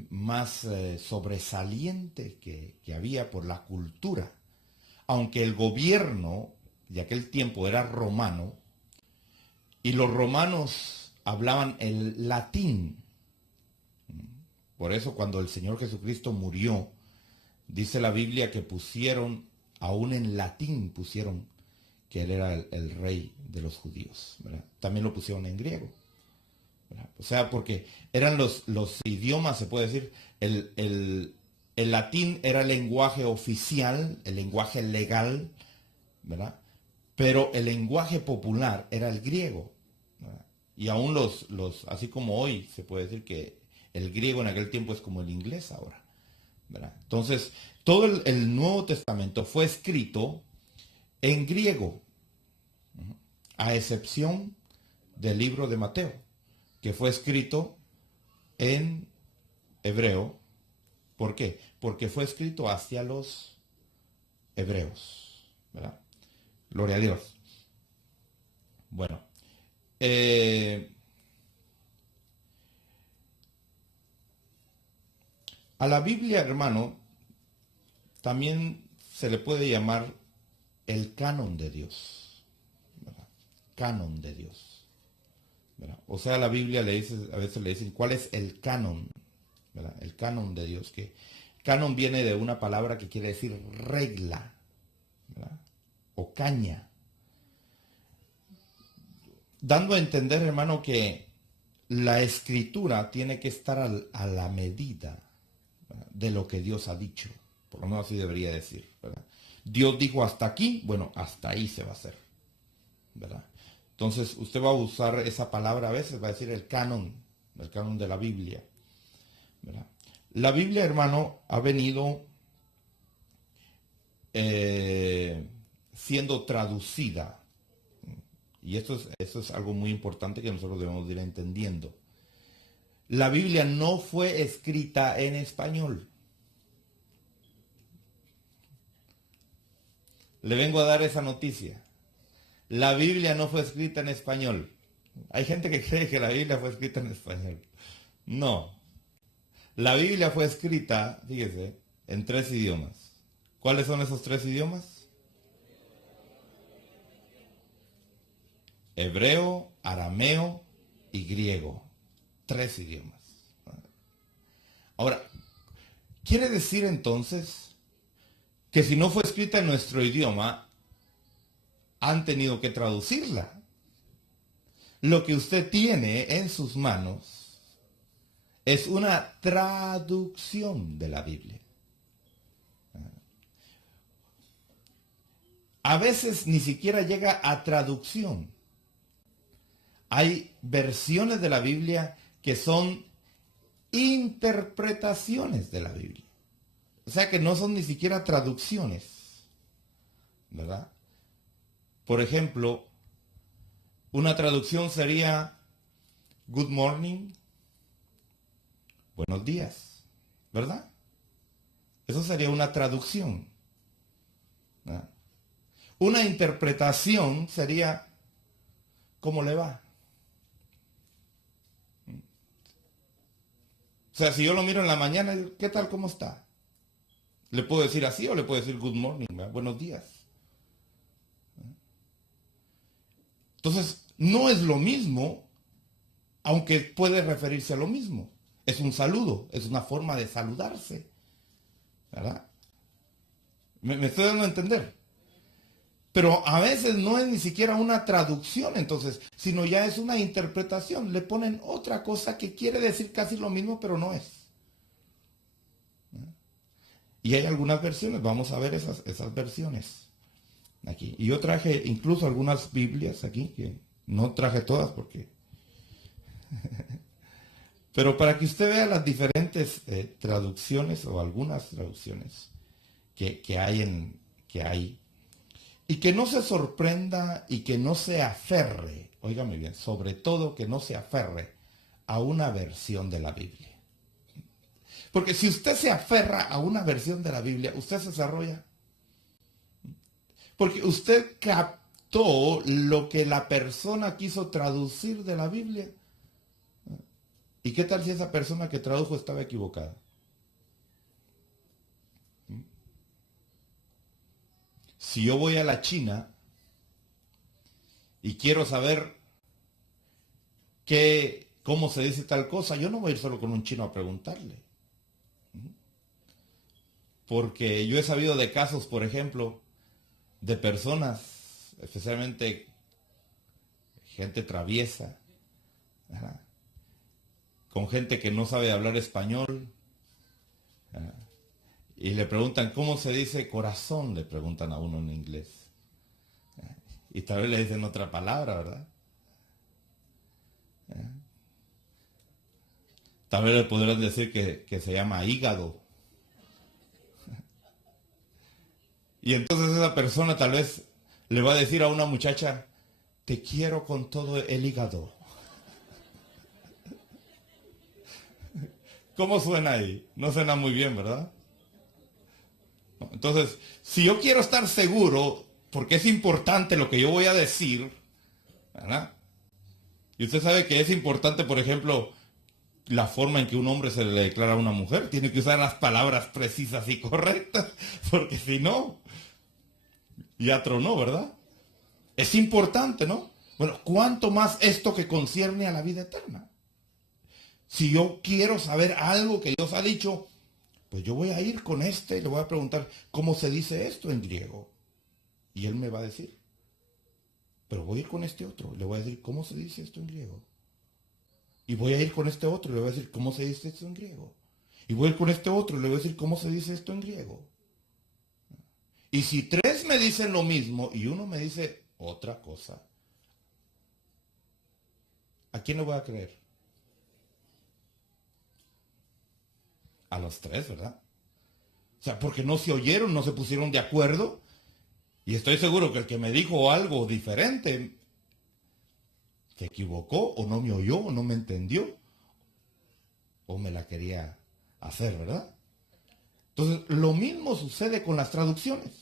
más sobresaliente que había por la cultura. Aunque el gobierno de aquel tiempo era romano y los romanos hablaban el latín. Por eso cuando el Señor Jesucristo murió, dice la Biblia que pusieron, aún en latín pusieron que Él era el rey de los judíos, ¿verdad? También lo pusieron en griego, ¿verdad? O sea, porque eran los idiomas, se puede decir, el latín era el lenguaje oficial, el lenguaje legal, ¿verdad? Pero el lenguaje popular era el griego, ¿verdad? Y aún así como hoy se puede decir que el griego en aquel tiempo es como el inglés ahora, ¿verdad? Entonces, todo el Nuevo Testamento fue escrito en griego, a excepción del libro de Mateo, que fue escrito en hebreo. ¿Por qué? Porque fue escrito hacia los hebreos, ¿verdad? Gloria a Dios. Bueno, a la Biblia, hermano, también se le puede llamar el canon de Dios, ¿verdad? Canon de Dios, ¿verdad? O sea, a la Biblia a veces le dicen, ¿cuál es el canon? ¿Verdad? El canon de Dios, que canon viene de una palabra que quiere decir regla, ¿verdad? O caña. Dando a entender, hermano, que la escritura tiene que estar a la medida, ¿verdad?, de lo que Dios ha dicho. Por lo menos así debería decir, ¿verdad? Dios dijo hasta aquí, bueno, hasta ahí se va a hacer, ¿verdad? Entonces, usted va a usar esa palabra a veces, va a decir el canon de la Biblia, ¿verdad? La Biblia, hermano, ha venido siendo traducida. Y esto es algo muy importante que nosotros debemos ir entendiendo. La Biblia no fue escrita en español. Le vengo a dar esa noticia. La Biblia no fue escrita en español. Hay gente que cree que la Biblia fue escrita en español. No. La Biblia fue escrita, fíjese, en 3 idiomas. ¿Cuáles son esos 3 idiomas? hebreo, arameo y griego. 3 idiomas. Ahora, quiere decir entonces que si no fue escrita en nuestro idioma, han tenido que traducirla. Lo que usted tiene en sus manos es una traducción de la Biblia. A veces ni siquiera llega a traducción. Hay versiones de la Biblia que son interpretaciones de la Biblia. O sea que no son ni siquiera traducciones, ¿verdad? Por ejemplo, una traducción sería good morning, buenos días, ¿verdad? Eso sería una traducción, ¿verdad? Una interpretación sería ¿cómo le va? O sea, si yo lo miro en la mañana, ¿qué tal? ¿Cómo está? Le puedo decir así o le puedo decir good morning, ¿verdad? Buenos días. Entonces, no es lo mismo, aunque puede referirse a lo mismo. Es un saludo, es una forma de saludarse, ¿verdad? ¿Me estoy dando a entender? Pero a veces no es ni siquiera una traducción, entonces, sino ya es una interpretación. Le ponen otra cosa que quiere decir casi lo mismo, pero no es. Y hay algunas versiones, vamos a ver esas versiones aquí. Y yo traje incluso algunas Biblias aquí, que no traje todas porque... Pero para que usted vea las diferentes traducciones o algunas traducciones que hay. Y que no se sorprenda y que no se aferre, óigame bien, sobre todo que no se aferre a una versión de la Biblia. Porque si usted se aferra a una versión de la Biblia, usted se desarrolla. Porque usted captó lo que la persona quiso traducir de la Biblia. ¿Y qué tal si esa persona que tradujo estaba equivocada? Si yo voy a la China y quiero saber cómo se dice tal cosa, yo no voy a ir solo con un chino a preguntarle. Porque yo he sabido de casos, por ejemplo, de personas, especialmente gente traviesa, ¿verdad? Con gente que no sabe hablar español, ¿verdad? Y le preguntan, ¿cómo se dice corazón? Le preguntan a uno en inglés. Y tal vez le dicen otra palabra, ¿verdad? Tal vez le podrán decir que se llama hígado. Y entonces esa persona tal vez le va a decir a una muchacha, te quiero con todo el hígado. ¿Cómo suena ahí? No suena muy bien, ¿verdad? Entonces, si yo quiero estar seguro, porque es importante lo que yo voy a decir, ¿verdad? Y usted sabe que es importante, por ejemplo, la forma en que un hombre se le declara a una mujer. Tiene que usar las palabras precisas y correctas, porque si no, ya tronó, ¿verdad? Es importante, ¿no? Bueno, ¿cuánto más esto que concierne a la vida eterna? Si yo quiero saber algo que Dios ha dicho, pues yo voy a ir con y le voy a preguntar cómo se dice esto en griego. Y él me va a decir. Pero voy a ir con este otro, le voy a decir cómo se dice esto en griego. Y voy a ir con este otro, le voy a decir cómo se dice esto en griego. Y voy a ir con este otro, le voy a decir cómo se dice esto en griego. Y si 3 me dicen lo mismo y uno me dice otra cosa, ¿a quién le voy a creer? A los 3, ¿verdad? O sea, porque no se oyeron, no se pusieron de acuerdo. Y estoy seguro que el que me dijo algo diferente se equivocó o no me oyó o no me entendió o me la quería hacer, ¿verdad? Entonces, lo mismo sucede con las traducciones.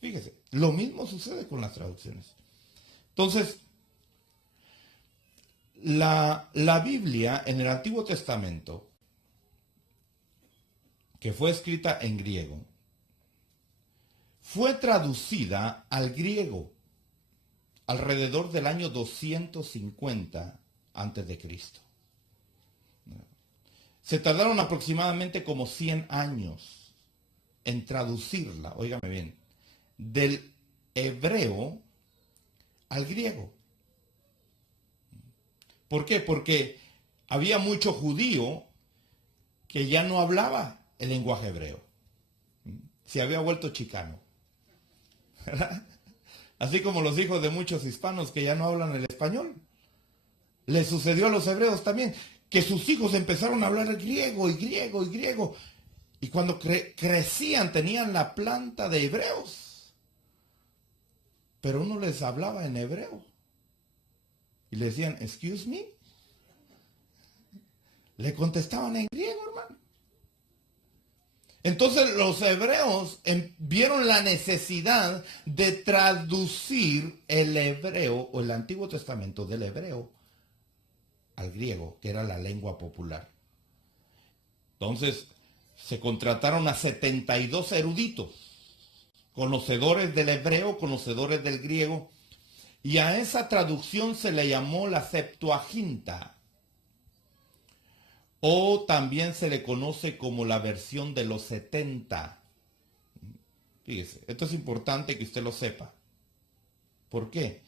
Fíjese, lo mismo sucede con las traducciones. Entonces, la Biblia en el Antiguo Testamento, que fue escrita en griego, fue traducida al griego. alrededor del año 250 antes de Cristo. Se tardaron aproximadamente como 100 años en traducirla, óigame bien, del hebreo al griego. ¿Por qué? Porque había mucho judío que ya no hablaba el lenguaje hebreo. Se había vuelto chicano. ¿Verdad? Así como los hijos de muchos hispanos que ya no hablan el español. Le sucedió a los hebreos también, que sus hijos empezaron a hablar el griego y griego y griego. Y cuando crecían tenían la planta de hebreos. Pero uno les hablaba en hebreo. Y le decían, excuse me. Le contestaban en griego, hermano. Entonces los hebreos vieron la necesidad de traducir el hebreo o el Antiguo Testamento del hebreo al griego, que era la lengua popular. Entonces se contrataron a 72 eruditos, conocedores del hebreo, conocedores del griego, y a esa traducción se le llamó la Septuaginta. O también se le conoce como la versión de los 70. Fíjese, esto es importante que usted lo sepa. ¿Por qué?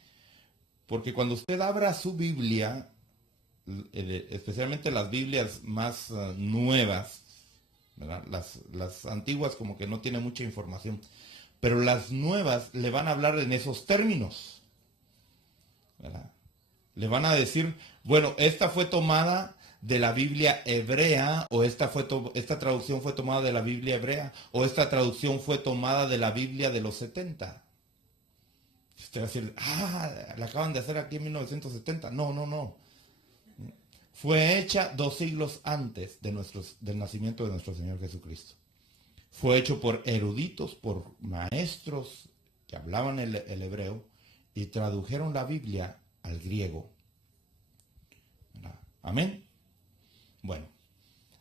Porque cuando usted abra su Biblia, especialmente las Biblias más nuevas, ¿verdad? Las antiguas como que no tienen mucha información, pero las nuevas le van a hablar en esos términos, ¿verdad? Le van a decir, bueno, esta fue tomada de la Biblia hebrea, o esta traducción fue tomada de la Biblia hebrea, o esta traducción fue tomada de la Biblia de los 70. Usted va a decir, la acaban de hacer aquí en 1970. No. Fue hecha 2 siglos antes del nacimiento de nuestro Señor Jesucristo. Fue hecho por eruditos, por maestros que hablaban el hebreo y tradujeron la Biblia al griego. Amén. Bueno,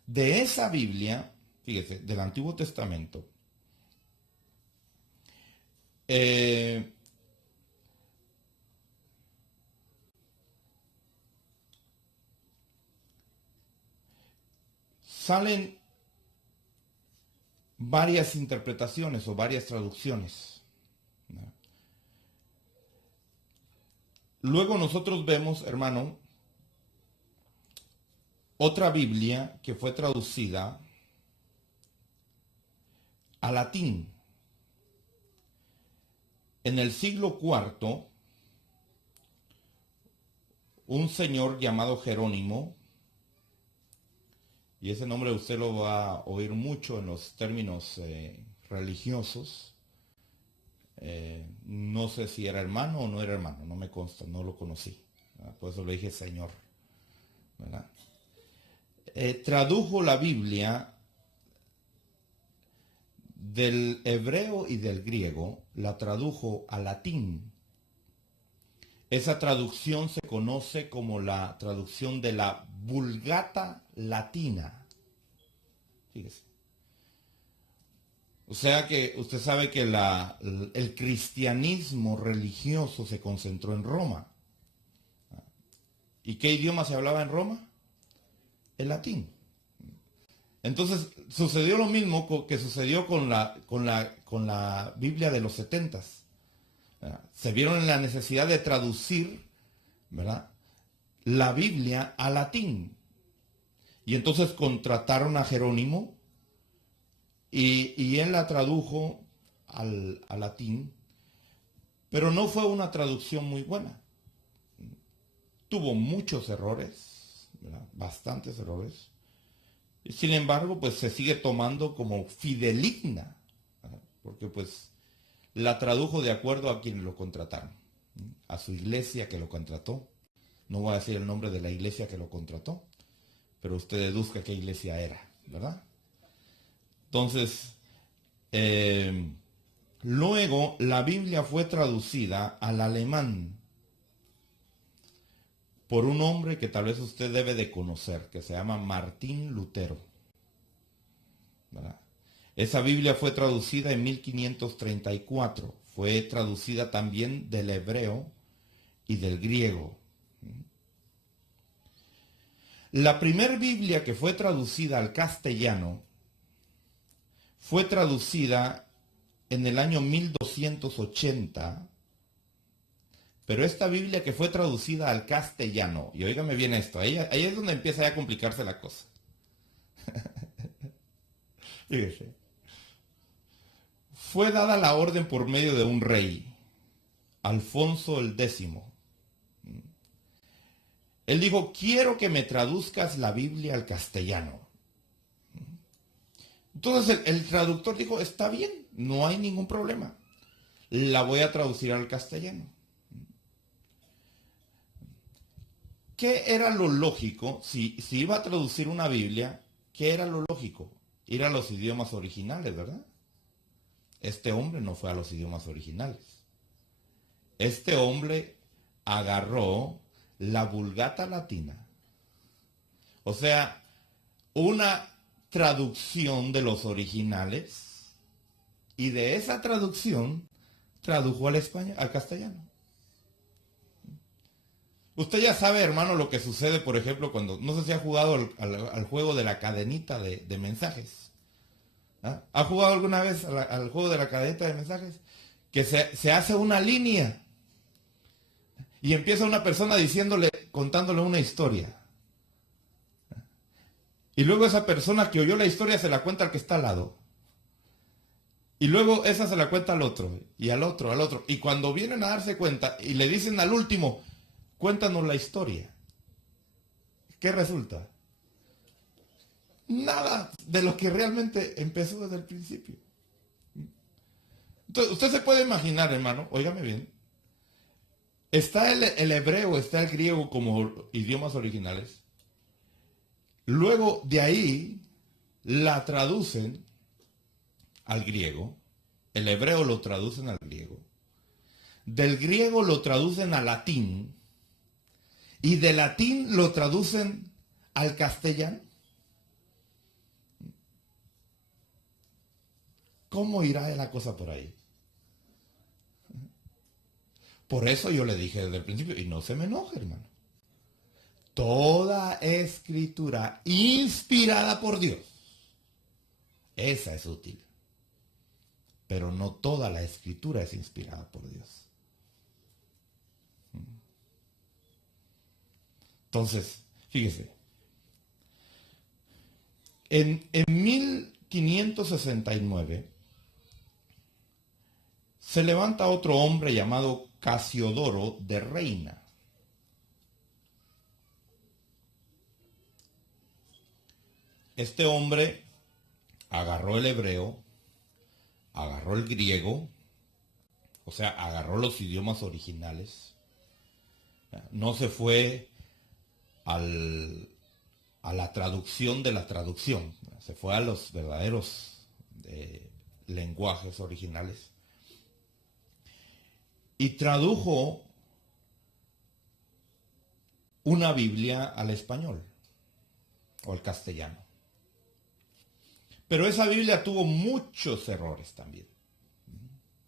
de esa Biblia, fíjese, del Antiguo Testamento, salen varias interpretaciones o varias traducciones. Luego nosotros vemos, hermano, otra Biblia que fue traducida a latín. En el siglo IV, un señor llamado Jerónimo, y ese nombre usted lo va a oír mucho en los términos religiosos. No sé si era hermano o no era hermano, no me consta, no lo conocí. ¿Verdad? Por eso le dije señor. ¿Verdad? Tradujo la Biblia del hebreo y del griego, la tradujo al latín. Esa traducción se conoce como la traducción de la Vulgata Latina. Fíjese. O sea que usted sabe que el cristianismo religioso se concentró en Roma. ¿Y qué idioma se hablaba en Roma? El latín. Entonces sucedió lo mismo que sucedió con la Biblia de los 70. Se vieron en la necesidad de traducir, ¿verdad?, la Biblia a latín. Y entonces contrataron a Jerónimo y él la tradujo al latín, pero no fue una traducción muy buena. Tuvo muchos errores, ¿verdad?, bastantes errores. Sin embargo, pues se sigue tomando como fidedigna, ¿verdad?, porque pues la tradujo de acuerdo a quien lo contrataron, a su iglesia que lo contrató. No voy a decir el nombre de la iglesia que lo contrató, pero usted deduzca qué iglesia era, ¿verdad? Entonces, luego la Biblia fue traducida al alemán por un hombre que tal vez usted debe de conocer, que se llama Martín Lutero, ¿verdad? Esa Biblia fue traducida en 1534. Fue traducida también del hebreo y del griego. La primera Biblia que fue traducida al castellano fue traducida en el año 1280, pero esta Biblia que fue traducida al castellano, y óigame bien esto, ahí es donde empieza ya a complicarse la cosa. Fíjese. Fue dada la orden por medio de un rey, Alfonso el X. Él dijo, quiero que me traduzcas la Biblia al castellano. Entonces el traductor dijo, está bien, no hay ningún problema. La voy a traducir al castellano. ¿Qué era lo lógico? Si iba a traducir una Biblia, ¿qué era lo lógico? Ir a los idiomas originales, ¿verdad? Este hombre no fue a los idiomas originales. Este hombre agarró la Vulgata latina. O sea, una traducción de los originales, y de esa traducción tradujo al español, al castellano. Usted ya sabe, hermano, lo que sucede, por ejemplo, cuando, no sé si ha jugado al juego de la cadenita de mensajes. ¿Ah? ¿Ha jugado alguna vez al juego de la cadenita de mensajes? Que se hace una línea y empieza una persona contándole una historia. Y luego esa persona que oyó la historia se la cuenta al que está al lado. Y luego esa se la cuenta al otro, y al otro, al otro. Y cuando vienen a darse cuenta y le dicen al último, cuéntanos la historia, ¿qué resulta? Nada de lo que realmente empezó desde el principio. Entonces, usted se puede imaginar, hermano, óigame bien, está el hebreo, está el griego como idiomas originales. Luego de ahí la traducen al griego, el hebreo lo traducen al griego, del griego lo traducen al latín, y del latín lo traducen al castellano. ¿Cómo irá la cosa por ahí? Por eso yo le dije desde el principio, y no se me enoje, hermano. Toda escritura inspirada por Dios, esa es útil. Pero no toda la escritura es inspirada por Dios. Entonces, fíjese, en 1569 se levanta otro hombre llamado Casiodoro de Reina. Este hombre agarró el hebreo, agarró el griego, o sea, agarró los idiomas originales, no se fue a la traducción de la traducción, se fue a los verdaderos lenguajes originales y tradujo una Biblia al español o al castellano. Pero esa Biblia tuvo muchos errores también.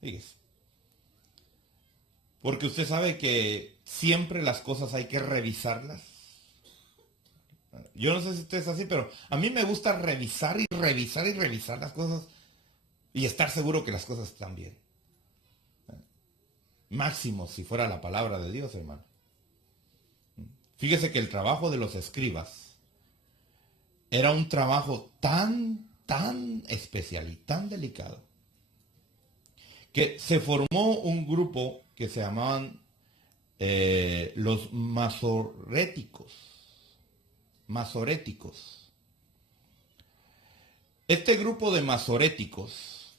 Fíjese. Porque usted sabe que siempre las cosas hay que revisarlas. Yo no sé si usted es así, pero a mí me gusta revisar y revisar y revisar las cosas y estar seguro que las cosas están bien. Máximo si fuera la palabra de Dios, hermano. Fíjese que el trabajo de los escribas era un trabajo tan especial y tan delicado que se formó un grupo que se llamaban los masoréticos. Este grupo de masoréticos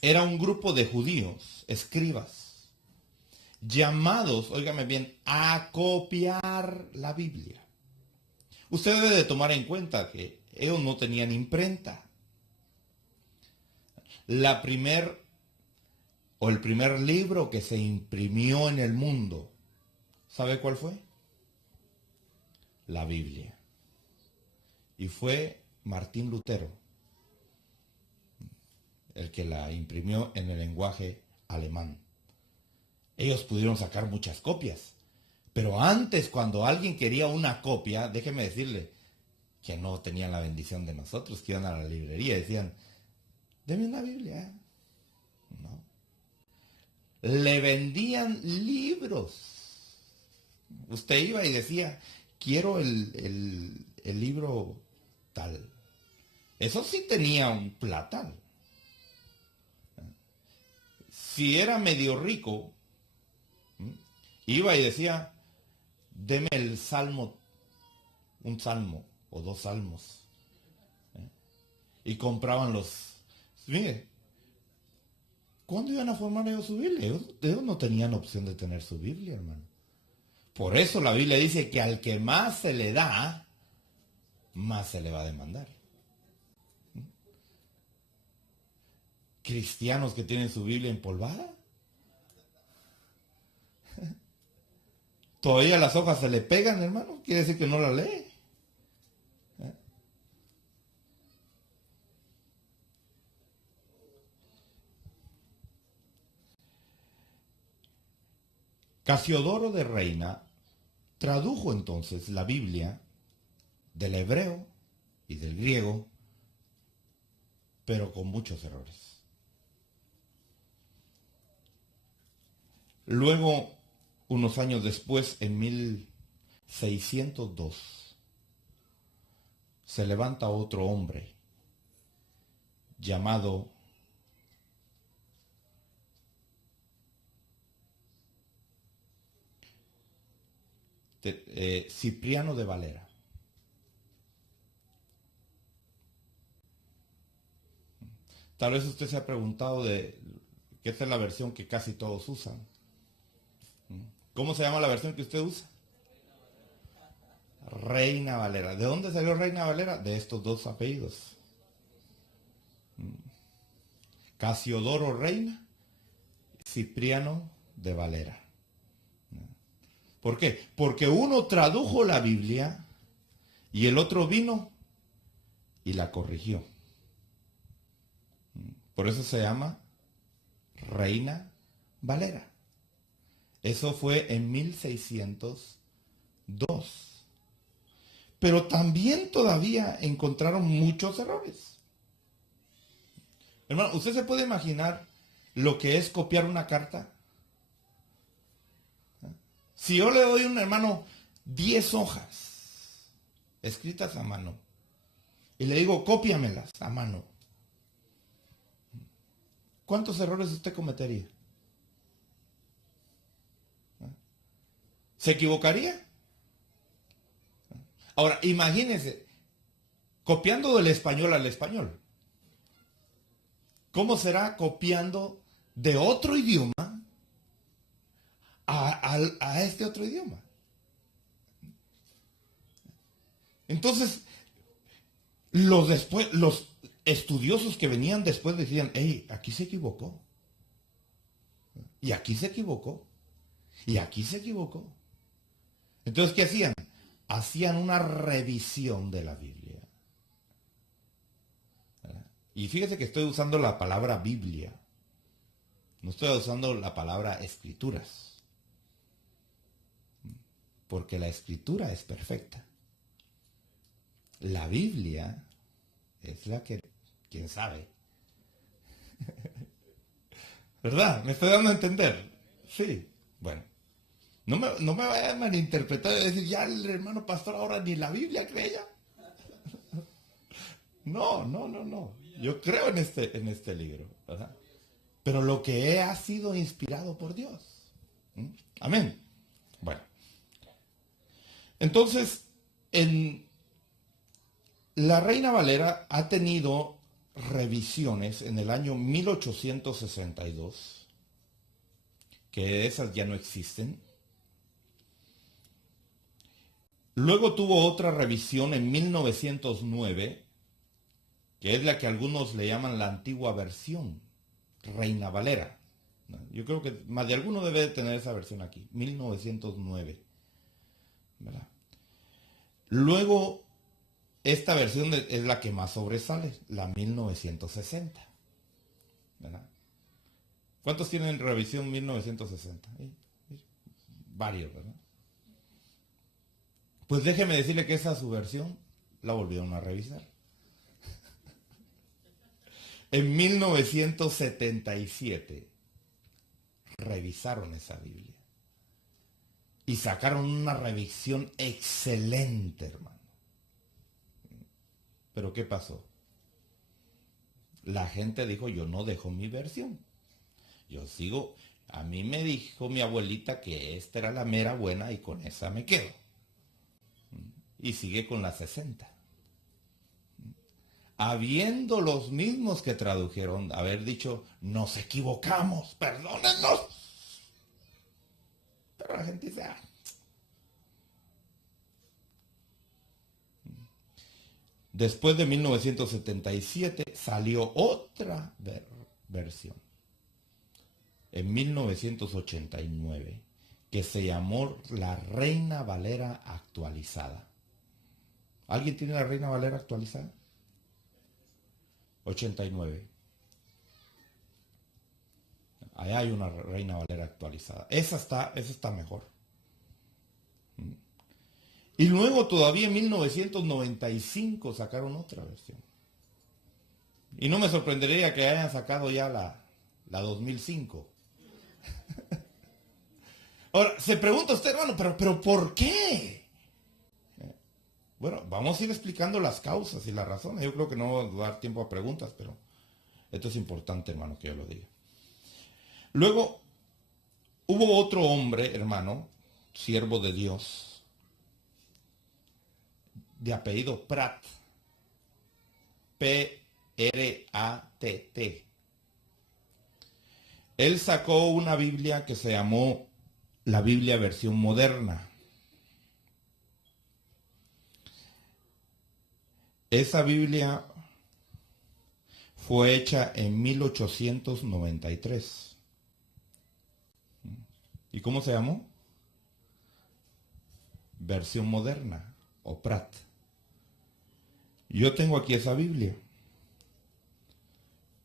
era un grupo de judíos, escribas, llamados, óigame bien, a copiar la Biblia. Usted debe de tomar en cuenta que ellos no tenían imprenta. El primer libro que se imprimió en el mundo, ¿sabe cuál fue? La Biblia. Y fue Martín Lutero el que la imprimió en el lenguaje alemán. Ellos pudieron sacar muchas copias. Pero antes, cuando alguien quería una copia, déjeme decirle que no tenían la bendición de nosotros, que iban a la librería y decían, deme una Biblia. No. Le vendían libros. Usted iba y decía, quiero el libro tal. Eso sí tenía un platal. Si era medio rico, iba y decía, deme el salmo, un salmo o dos salmos. Y compraban los... Mire, ¿cuándo iban a formar ellos su Biblia? Ellos no tenían opción de tener su Biblia, hermano. Por eso la Biblia dice que al que más se le da, más se le va a demandar. Cristianos que tienen su Biblia empolvada. Todavía las hojas se le pegan, hermano. Quiere decir que no la lee. Casiodoro de Reina tradujo entonces la Biblia del hebreo y del griego, pero con muchos errores. Luego, unos años después, en 1602, se levanta otro hombre llamado Cipriano de Valera. Tal vez usted se ha preguntado de que esta es la versión que casi todos usan. ¿Cómo se llama la versión que usted usa? Reina Valera. ¿De dónde salió Reina Valera? De estos dos apellidos. Casiodoro Reina, Cipriano de Valera. ¿Por qué? Porque uno tradujo la Biblia y el otro vino y la corrigió. Por eso se llama Reina Valera. Eso fue en 1602. Pero también todavía encontraron muchos errores. Hermano, ¿usted se puede imaginar lo que es copiar una carta? Si yo le doy a un hermano 10 hojas escritas a mano y le digo, cópiamelas a mano, ¿cuántos errores usted cometería? ¿Se equivocaría? Ahora, imagínense, copiando del español al español. ¿Cómo será copiando de otro idioma a este otro idioma? Entonces, los estudiosos que venían después decían, hey, aquí se equivocó. Y aquí se equivocó. Y aquí se equivocó. Entonces, ¿qué hacían? Hacían una revisión de la Biblia. ¿Verdad? Y fíjese que estoy usando la palabra Biblia. No estoy usando la palabra escrituras. Porque la escritura es perfecta. La Biblia es la que, quién sabe. ¿Verdad? ¿Me estoy dando a entender? Sí. Bueno. No me vaya a malinterpretar y decir, ya el hermano pastor ahora ni la Biblia cree ya. No. Yo creo en este libro, ¿verdad? Pero lo que ha sido inspirado por Dios. Amén. Bueno. Entonces, la Reina Valera ha tenido revisiones en el año 1862, que esas ya no existen. Luego tuvo otra revisión en 1909, que es la que algunos le llaman la antigua versión, Reina Valera. Yo creo que más de alguno debe de tener esa versión aquí, 1909. ¿Verdad? Luego, esta versión es la que más sobresale, la 1960. ¿Verdad? ¿Cuántos tienen revisión 1960? Varios, ¿verdad? Pues déjeme decirle que esa su versión la volvieron a revisar. En 1977 revisaron esa Biblia y sacaron una revisión excelente, hermano. Pero ¿qué pasó? La gente dijo, yo no dejo mi versión. Yo sigo, a mí me dijo mi abuelita que esta era la mera buena y con esa me quedo. Y sigue con la 60. Habiendo los mismos que tradujeron haber dicho, nos equivocamos, perdónennos. Pero la gente dice, Después de 1977 salió otra versión, en 1989, que se llamó la Reina Valera actualizada. ¿Alguien tiene la Reina Valera actualizada? 89. Allá hay una Reina Valera actualizada. Esa está mejor. Y luego todavía en 1995 sacaron otra versión. Y no me sorprendería que hayan sacado ya la 2005. Ahora, se pregunta usted, hermano, pero ¿por qué? Bueno, vamos a ir explicando las causas y las razones. Yo creo que no va a dar tiempo a preguntas, pero esto es importante, hermano, que yo lo diga. Luego, hubo otro hombre, hermano, siervo de Dios, de apellido Pratt, P-R-A-T-T. Él sacó una Biblia que se llamó la Biblia versión moderna. Esa Biblia fue hecha en 1893. ¿Y cómo se llamó? Versión moderna o Pratt. Yo tengo aquí esa Biblia,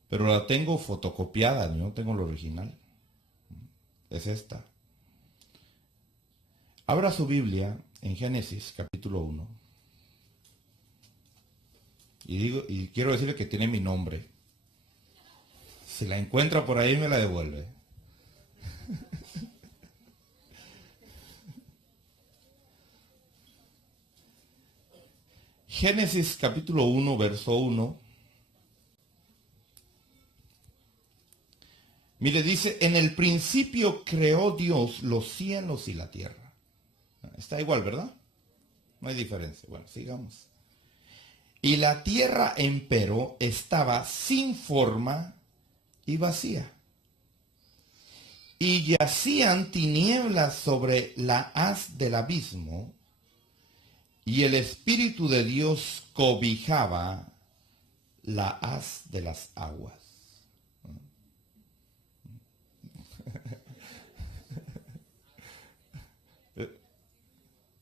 pero la tengo fotocopiada, no tengo la original. Es esta. Abra su Biblia en Génesis capítulo 1. Y quiero decirle que tiene mi nombre. Si la encuentra por ahí, me la devuelve. Génesis capítulo 1, verso 1. Mire, dice, en el principio creó Dios los cielos y la tierra. Está igual, ¿verdad? No hay diferencia. Bueno, sigamos. Y la tierra, empero, estaba sin forma y vacía. Y yacían tinieblas sobre la haz del abismo, y el Espíritu de Dios cobijaba la haz de las aguas.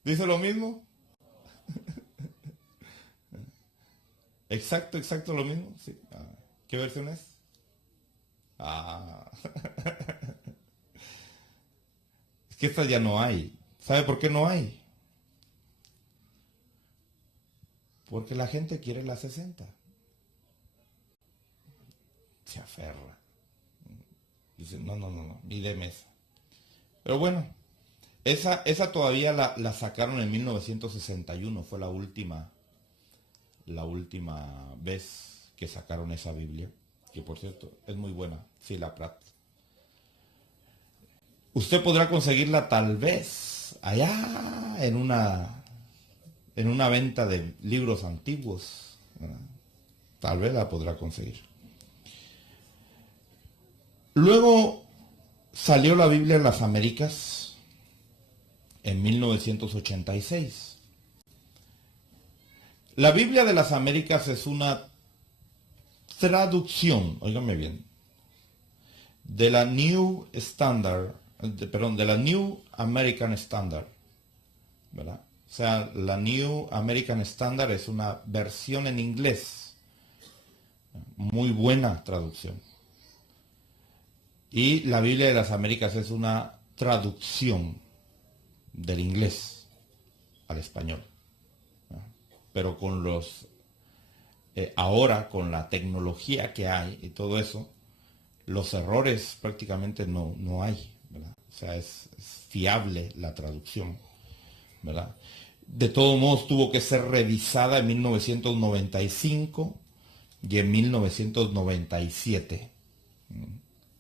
¿Dice lo mismo? Exacto lo mismo. Sí. ¿Qué versión es? Es que esta ya no hay. ¿Sabe por qué no hay? Porque la gente quiere la 60. Se aferra. Dice, no, ni de mesa. Pero bueno, esa todavía la sacaron en 1961. Fue la última vez que sacaron esa Biblia. Que por cierto, es muy buena. Sí, la Pratt. Usted podrá conseguirla tal vez allá en una venta de libros antiguos, ¿verdad? Tal vez la podrá conseguir. Luego salió la Biblia en las Américas en 1986. La Biblia de las Américas es una traducción, óigame bien, de la New American Standard, ¿verdad? O sea, la New American Standard es una versión en inglés. Muy buena traducción. Y la Biblia de las Américas es una traducción del inglés al español. Pero con ahora con la tecnología que hay y todo eso, los errores prácticamente no hay, ¿verdad? O sea, es fiable la traducción, ¿verdad? De todos modos tuvo que ser revisada en 1995 y en 1997.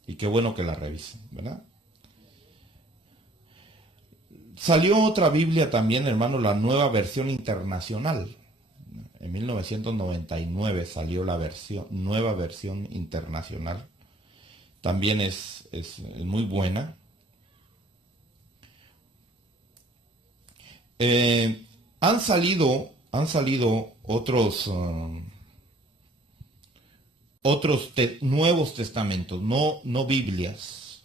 Y qué bueno que la revisen, ¿verdad? Salió otra Biblia también, hermano, la Nueva Versión Internacional. En 1999 salió la Nueva Versión Internacional. También es muy buena. Han salido otros nuevos testamentos, no Biblias,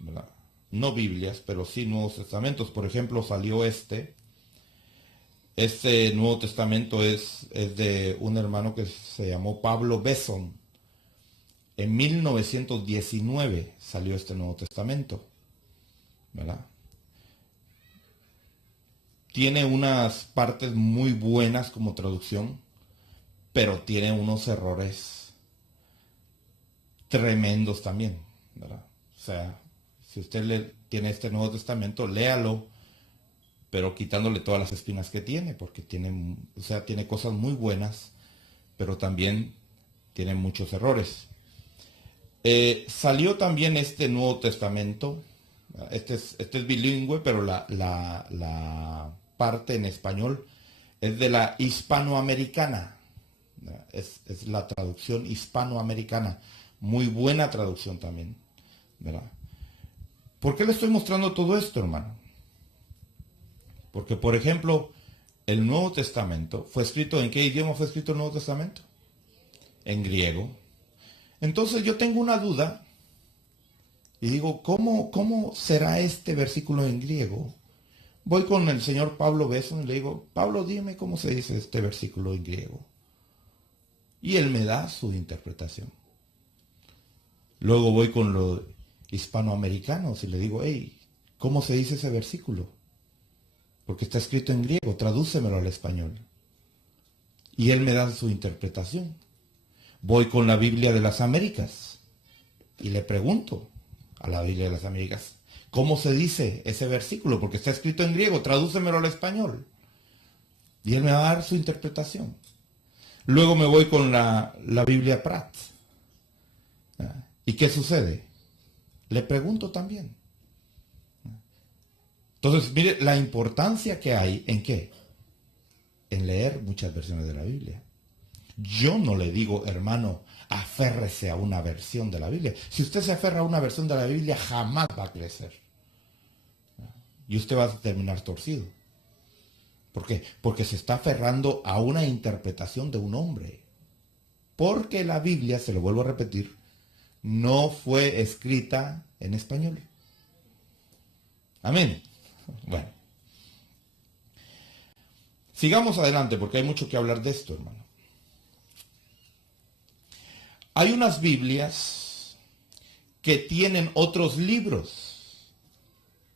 ¿verdad? No Biblias, pero sí nuevos testamentos. Por ejemplo, salió este Nuevo Testamento es de un hermano que se llamó Pablo Besson. En 1919 salió este Nuevo Testamento, ¿verdad? Tiene unas partes muy buenas como traducción, pero tiene unos errores tremendos también, ¿verdad? O sea, si usted tiene este Nuevo Testamento, léalo, pero quitándole todas las espinas que tiene, porque tiene cosas muy buenas, pero también tiene muchos errores. Salió también este Nuevo Testamento, este es bilingüe, pero la parte en español es de la hispanoamericana, es la traducción hispanoamericana, muy buena traducción también, ¿verdad? ¿Por qué le estoy mostrando todo esto, hermano? Porque, por ejemplo, el Nuevo Testamento fue escrito, ¿en qué idioma fue escrito el Nuevo Testamento? En griego. Entonces yo tengo una duda y digo, ¿cómo será este versículo en griego? Voy con el señor Pablo Besson y le digo, Pablo, dime cómo se dice este versículo en griego. Y él me da su interpretación. Luego voy con los hispanoamericanos y le digo, hey, ¿cómo se dice ese versículo? Porque está escrito en griego, tradúcemelo al español. Y él me da su interpretación. Voy con la Biblia de las Américas y le pregunto a la Biblia de las Américas, ¿cómo se dice ese versículo? Porque está escrito en griego, tradúcemelo al español. Y él me va a dar su interpretación. Luego me voy con la Biblia Pratt. ¿Y qué sucede? Le pregunto también. Entonces, mire la importancia que hay en qué. En leer muchas versiones de la Biblia. Yo no le digo, hermano, aférrese a una versión de la Biblia. Si usted se aferra a una versión de la Biblia, jamás va a crecer. Y usted va a terminar torcido. ¿Por qué? Porque se está aferrando a una interpretación de un hombre. Porque la Biblia, se lo vuelvo a repetir, no fue escrita en español. Amén. Bueno. Sigamos adelante porque hay mucho que hablar de esto, hermano. Hay unas Biblias que tienen otros libros,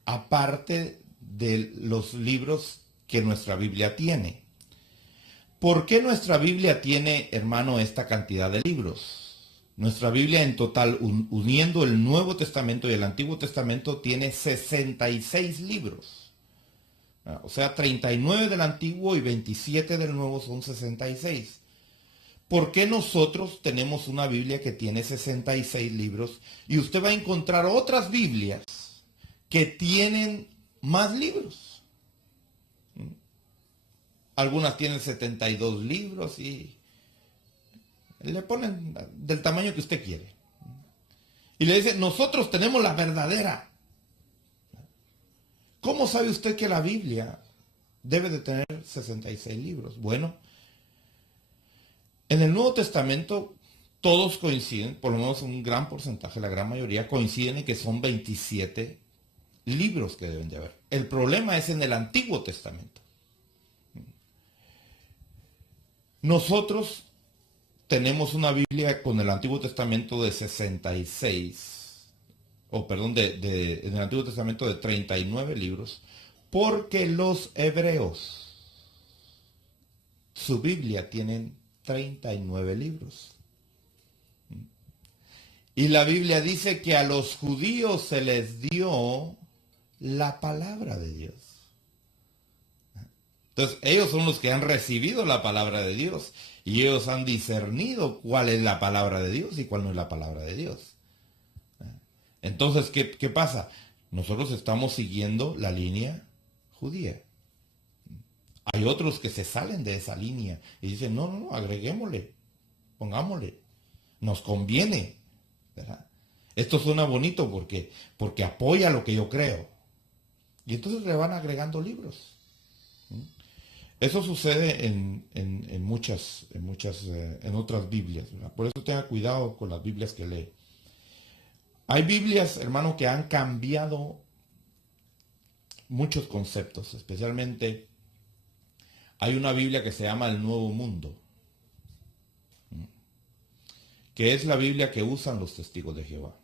aparte de los libros que nuestra Biblia tiene. ¿Por qué nuestra Biblia tiene, hermano, esta cantidad de libros? Nuestra Biblia en total, uniendo el Nuevo Testamento y el Antiguo Testamento, tiene 66 libros. O sea, 39 del Antiguo y 27 del Nuevo son 66. ¿Por qué nosotros tenemos una Biblia que tiene 66 libros y usted va a encontrar otras Biblias que tienen más libros? Algunas tienen 72 libros y le ponen del tamaño que usted quiere. Y le dicen, nosotros tenemos la verdadera. ¿Cómo sabe usted que la Biblia debe de tener 66 libros? Bueno, en el Nuevo Testamento todos coinciden, por lo menos un gran porcentaje, la gran mayoría coinciden en que son 27 libros que deben de haber. El problema es en el Antiguo Testamento. Nosotros tenemos una Biblia con el Antiguo Testamento de 66, en el Antiguo Testamento de 39 libros, porque los hebreos, su Biblia tienen 39 libros. Y la Biblia dice que a los judíos se les dio la palabra de Dios. Entonces, ellos son los que han recibido la palabra de Dios y ellos han discernido cuál es la palabra de Dios y cuál no es la palabra de Dios. Entonces, ¿qué pasa? Nosotros estamos siguiendo la línea judía. Hay otros que se salen de esa línea y dicen, no, agreguémosle, pongámosle, nos conviene, ¿verdad? Esto suena bonito porque apoya lo que yo creo. Y entonces le van agregando libros. Eso sucede en otras Biblias, ¿verdad? Por eso tenga cuidado con las Biblias que lee. Hay Biblias, hermano, que han cambiado muchos conceptos, especialmente hay una Biblia que se llama El Nuevo Mundo, que es la Biblia que usan los testigos de Jehová.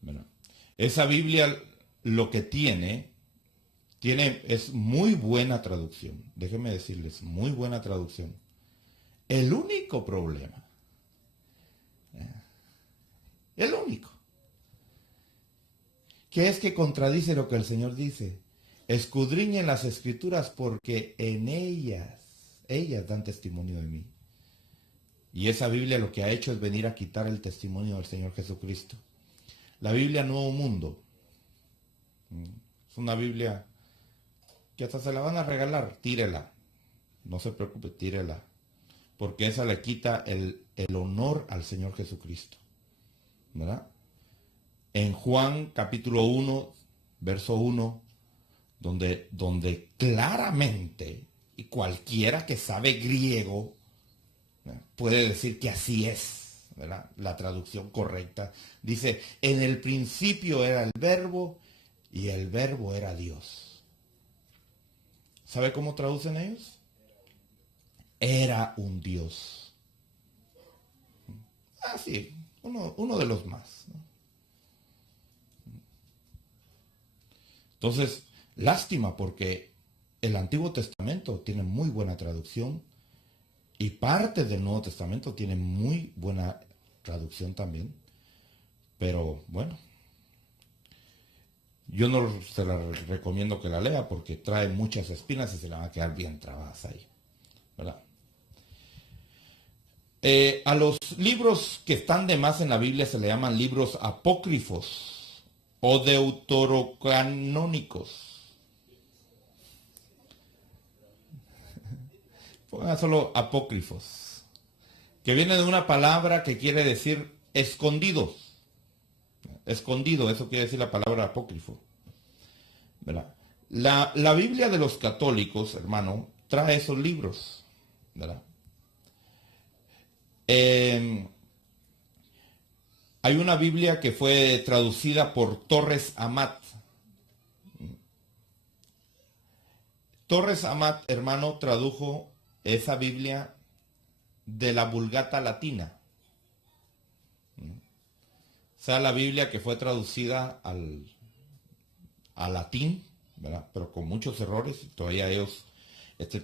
¿Verdad? Esa Biblia lo que es muy buena traducción. Déjenme decirles, muy buena traducción. El único problema, el único, que es que contradice lo que el Señor dice. Escudriñen las Escrituras porque en ellas dan testimonio de mí. Y esa Biblia lo que ha hecho es venir a quitar el testimonio del Señor Jesucristo. La Biblia Nuevo Mundo es una Biblia que hasta se la van a regalar, tírela. No se preocupe, tírela. Porque esa le quita el honor al Señor Jesucristo. ¿Verdad? En Juan capítulo 1, verso 1, donde claramente, y cualquiera que sabe griego, ¿verdad?, puede decir que así es, ¿verdad?, la traducción correcta. Dice, en el principio era el verbo, y el verbo era Dios. ¿Sabe cómo traducen ellos? Era un Dios. Ah, sí, uno de los más, ¿no? Entonces, lástima porque el Antiguo Testamento tiene muy buena traducción y parte del Nuevo Testamento tiene muy buena traducción también. Pero bueno, yo no se la recomiendo que la lea porque trae muchas espinas y se le van a quedar bien trabadas ahí, ¿verdad? A los libros que están de más en la Biblia se le llaman libros apócrifos o deuterocanónicos. Pongan solo apócrifos, que viene de una palabra que quiere decir escondidos. Escondido, eso quiere decir la palabra apócrifo, ¿verdad? La Biblia de los católicos, hermano, trae esos libros, ¿verdad? Hay una Biblia que fue traducida por Torres Amat. Torres Amat, hermano, tradujo esa Biblia de la Vulgata Latina. O sea, la Biblia que fue traducida al latín, ¿verdad?, pero con muchos errores. Todavía ellos,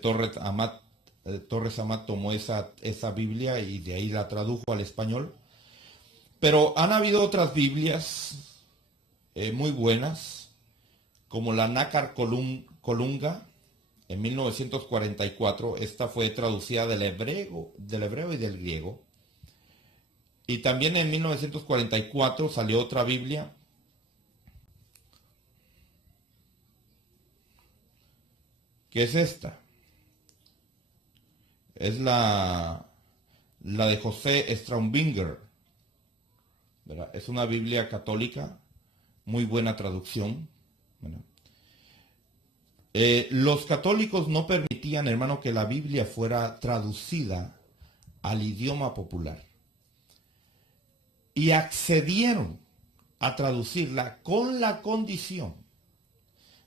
Torres Amat tomó esa Biblia y de ahí la tradujo al español. Pero han habido otras Biblias muy buenas, como la Nácar Colunga, en 1944. Esta fue traducida del hebreo y del griego. Y también en 1944 salió otra Biblia que es esta. Es la de José Straumbinger, ¿verdad? Es una Biblia católica, muy buena traducción, ¿verdad? Los católicos no permitían, hermano, que la Biblia fuera traducida al idioma popular. Y accedieron a traducirla con la condición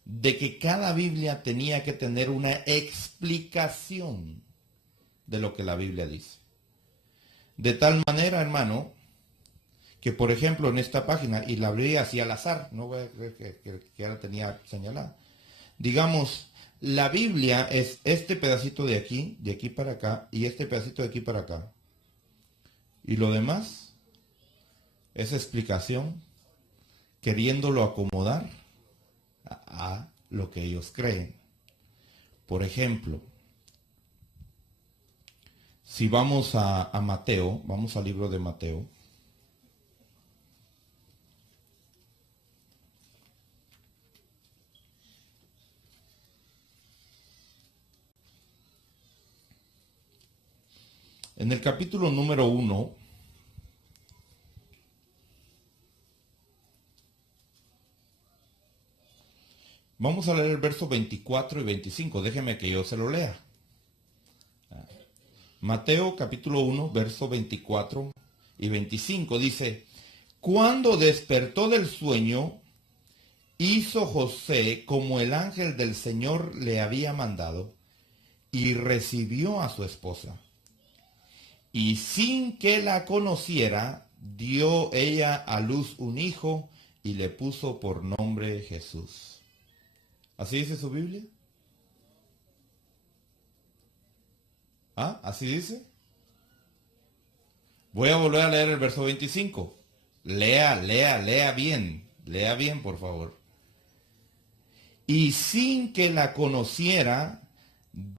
de que cada Biblia tenía que tener una explicación de lo que la Biblia dice. De tal manera, hermano, que por ejemplo en esta página, y la abrí así al azar, no voy a creer que ya la tenía señalada. Digamos, la Biblia es este pedacito de aquí para acá, y este pedacito de aquí para acá. Y lo demás es explicación, queriéndolo acomodar a lo que ellos creen. Por ejemplo, si vamos a Mateo, vamos al libro de Mateo. En el capítulo número 1, vamos a leer el verso 24 y 25. Déjeme que yo se lo lea. Mateo capítulo 1, verso 24 y 25 dice: Cuando despertó del sueño, hizo José como el ángel del Señor le había mandado y recibió a su esposa. Y sin que la conociera, dio ella a luz un hijo y le puso por nombre Jesús. ¿Así dice su Biblia? ¿Ah? ¿Así dice? Voy a volver a leer el verso 25. Lea bien. Lea bien, por favor. Y sin que la conociera,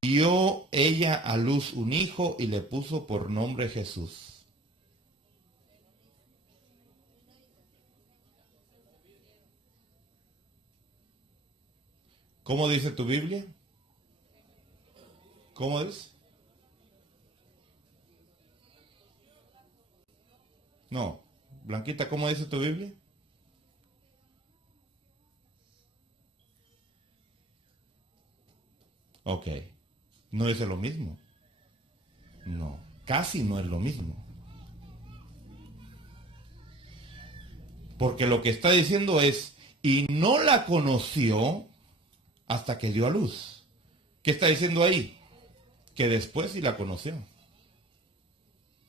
dio ella a luz un hijo y le puso por nombre Jesús. ¿Cómo dice tu Biblia? ¿Cómo es? No. Blanquita, ¿cómo dice tu Biblia? Ok. ¿No dice lo mismo? No. Casi no es lo mismo. Porque lo que está diciendo es, y no la conoció hasta que dio a luz. ¿Qué está diciendo ahí? Que después sí la conoció.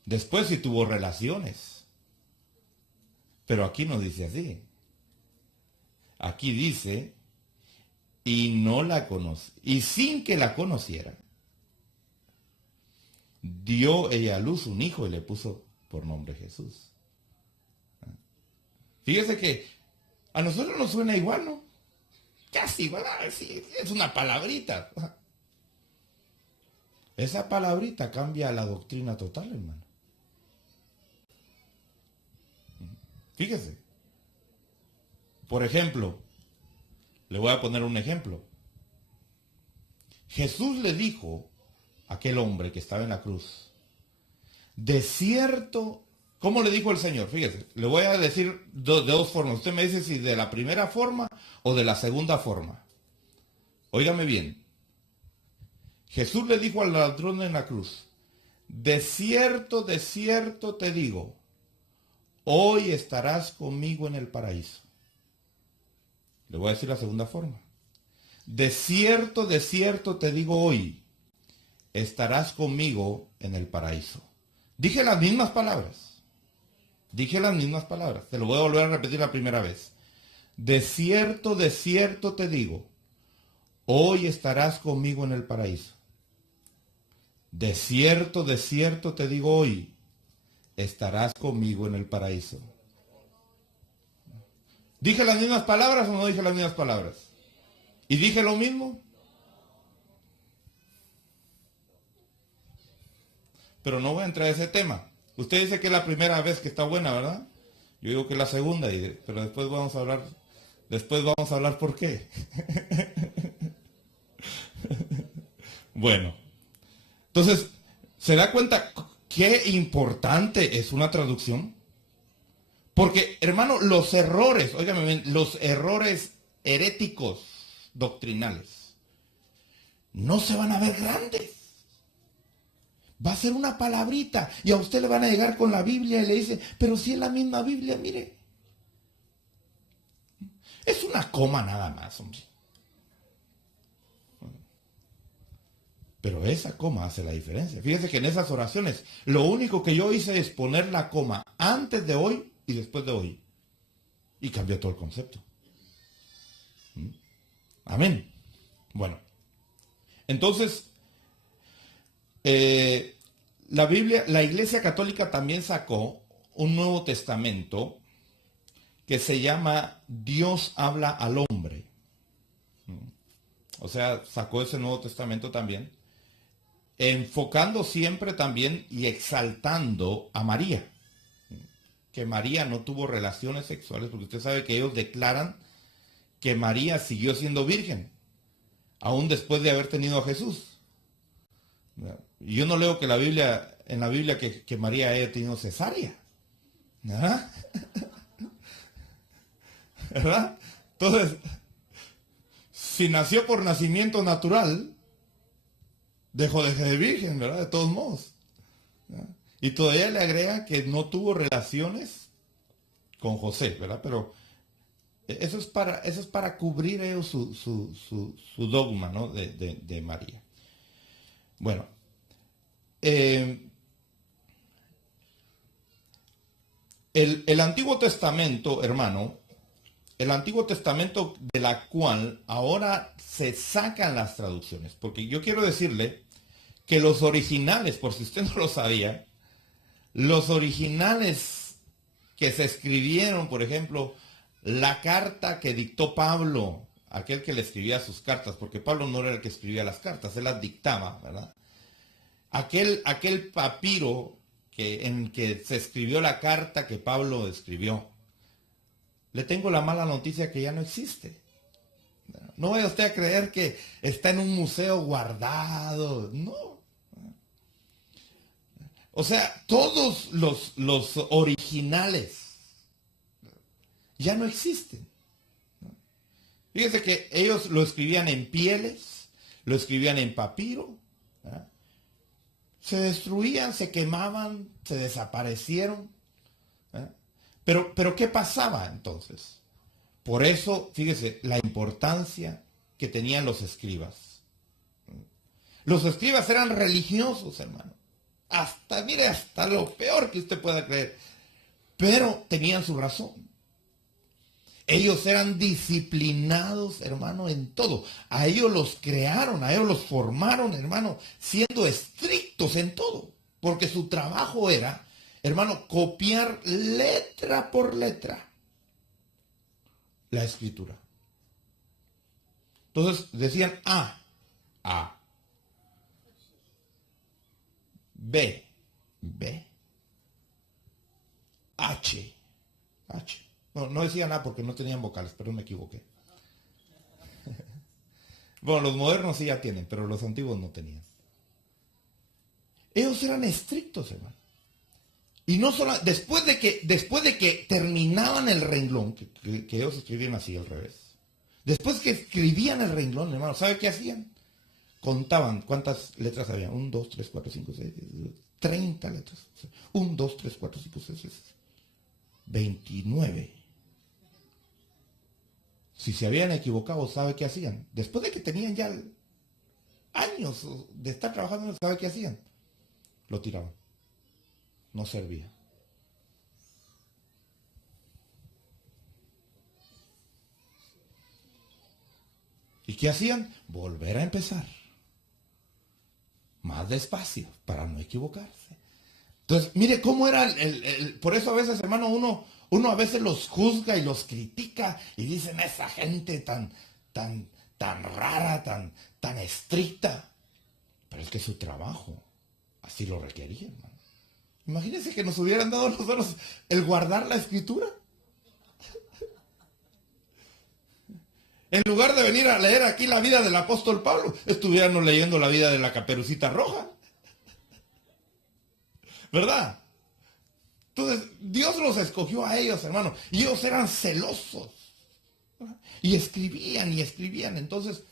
Después sí tuvo relaciones. Pero aquí no dice así. Aquí dice, y no la conoce. Y sin que la conociera, dio ella a luz un hijo y le puso por nombre Jesús. Fíjese que a nosotros nos suena igual, ¿no? Casi, ¿verdad? Sí, es una palabrita. Esa palabrita cambia la doctrina total, hermano. Fíjese. Por ejemplo, le voy a poner un ejemplo. Jesús le dijo a aquel hombre que estaba en la cruz, de cierto, ¿cómo le dijo el Señor? Fíjese, le voy a decir de dos formas. Usted me dice si de la primera forma o de la segunda forma. Óigame bien. Jesús le dijo al ladrón en la cruz, de cierto te digo, hoy estarás conmigo en el paraíso. Le voy a decir la segunda forma. De cierto te digo hoy, estarás conmigo en el paraíso. Dije las mismas palabras. Dije las mismas palabras. Te lo voy a volver a repetir la primera vez. De cierto te digo, hoy estarás conmigo en el paraíso. De cierto te digo hoy, estarás conmigo en el paraíso. ¿Dije las mismas palabras o no dije las mismas palabras? ¿Y dije lo mismo? Pero no voy a entrar a ese tema. Usted dice que es la primera vez que está buena, ¿verdad? Yo digo que es la segunda, pero después vamos a hablar por qué. Bueno, entonces, ¿se da cuenta qué importante es una traducción? Porque, hermano, los errores, óigame bien, los errores heréticos doctrinales no se van a ver grandes. Va a ser una palabrita y a usted le van a llegar con la Biblia y le dice, pero si es la misma Biblia, mire. Es una coma nada más, hombre. Pero esa coma hace la diferencia. Fíjense que en esas oraciones, lo único que yo hice es poner la coma antes de hoy y después de hoy. Y cambió todo el concepto. Amén. Bueno, entonces, la Biblia, la Iglesia Católica también sacó un Nuevo Testamento que se llama Dios habla al hombre. O sea, sacó ese Nuevo Testamento también, enfocando siempre también y exaltando a María. Que María no tuvo relaciones sexuales, porque usted sabe que ellos declaran que María siguió siendo virgen, aún después de haber tenido a Jesús. Yo no leo que en la Biblia que María haya tenido cesárea. ¿Verdad? ¿Verdad? Entonces, si nació por nacimiento natural, dejó de ser virgen, ¿verdad? De todos modos. ¿Verdad? Y todavía le agrega que no tuvo relaciones con José, ¿verdad? Pero eso es para cubrir ellos su dogma, ¿no? de María. Bueno, el Antiguo Testamento, hermano, el Antiguo Testamento de la cual ahora se sacan las traducciones, porque yo quiero decirle que los originales, por si usted no lo sabía, los originales que se escribieron, por ejemplo, la carta que dictó Pablo, aquel que le escribía sus cartas, porque Pablo no era el que escribía las cartas, él las dictaba, ¿verdad? Aquel papiro en que se escribió la carta que Pablo escribió, le tengo la mala noticia que ya no existe. No vaya usted a creer que está en un museo guardado, no. O sea, todos los originales ya no existen. Fíjese que ellos lo escribían en pieles, lo escribían en papiro, ¿verdad? Se destruían, se quemaban, se desaparecieron. ¿Verdad? Pero ¿qué pasaba entonces? Por eso, fíjese, la importancia que tenían los escribas. Los escribas eran religiosos, hermano. Hasta lo peor que usted pueda creer. Pero tenían su razón. Ellos eran disciplinados, hermano, en todo. A ellos los crearon, a ellos los formaron, hermano, siendo estrictos en todo. Porque su trabajo era, hermano, copiar letra por letra la escritura. Entonces decían A, B, H. No decían A porque no tenían vocales, pero me equivoqué. Bueno, los modernos sí ya tienen, pero los antiguos no tenían. Ellos eran estrictos, hermano. Y no solo, después de que terminaban el renglón, que ellos escribían así al revés. Después que escribían el renglón, hermano, ¿sabe qué hacían? Contaban cuántas letras había. 1, 2, 3, 4, 5, 6, 30 letras. 1, 2, 3, 4, 5, 6, 29. Si se habían equivocado, ¿sabe qué hacían? Después de que tenían ya años de estar trabajando, ¿sabe qué hacían? Lo tiraban. No servía. ¿Y qué hacían? Volver a empezar. Más despacio, para no equivocarse. Entonces, mire cómo era por eso a veces, hermano, uno a veces los juzga y los critica y dicen, esa gente tan rara, tan estricta. Pero es que su trabajo así lo requería, hermano. Imagínense que nos hubieran dado nosotros el guardar la escritura. En lugar de venir a leer aquí la vida del apóstol Pablo, estuviéramos leyendo la vida de la Caperucita Roja. ¿Verdad? Entonces, Dios los escogió a ellos, hermano. Y ellos eran celosos. ¿Verdad? Y escribían. Entonces,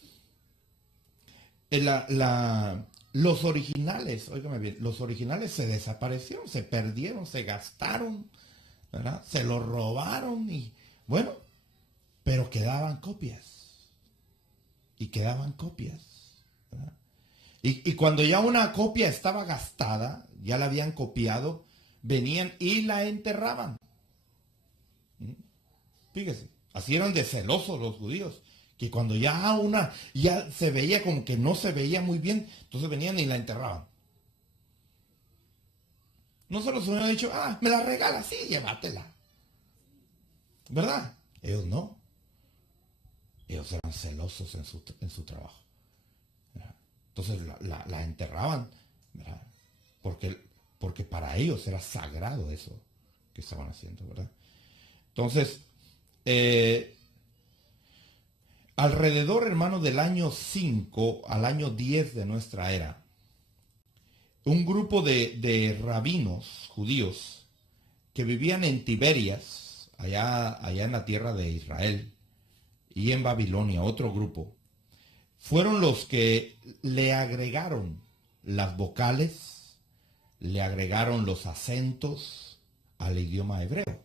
los originales, óigame bien, los originales se desaparecieron, se perdieron, se gastaron, ¿verdad? Se los robaron y, bueno, pero quedaban copias. Y quedaban copias, ¿verdad? Y cuando ya una copia estaba gastada, ya la habían copiado, venían y la enterraban. Fíjese, así eran de celosos los judíos, que cuando ya se veía como que no se veía muy bien, entonces venían y la enterraban. No solo se hubieran dicho, me la regala, sí, llévatela. ¿Verdad? Ellos no. Ellos eran celosos en su trabajo. ¿Verdad? Entonces la enterraban, ¿verdad? Porque para ellos era sagrado eso que estaban haciendo, ¿verdad? Entonces, alrededor, hermano, del año 5 al año 10 de nuestra era, un grupo de rabinos judíos que vivían en Tiberias, allá en la tierra de Israel, y en Babilonia, otro grupo, fueron los que le agregaron las vocales, le agregaron los acentos al idioma hebreo,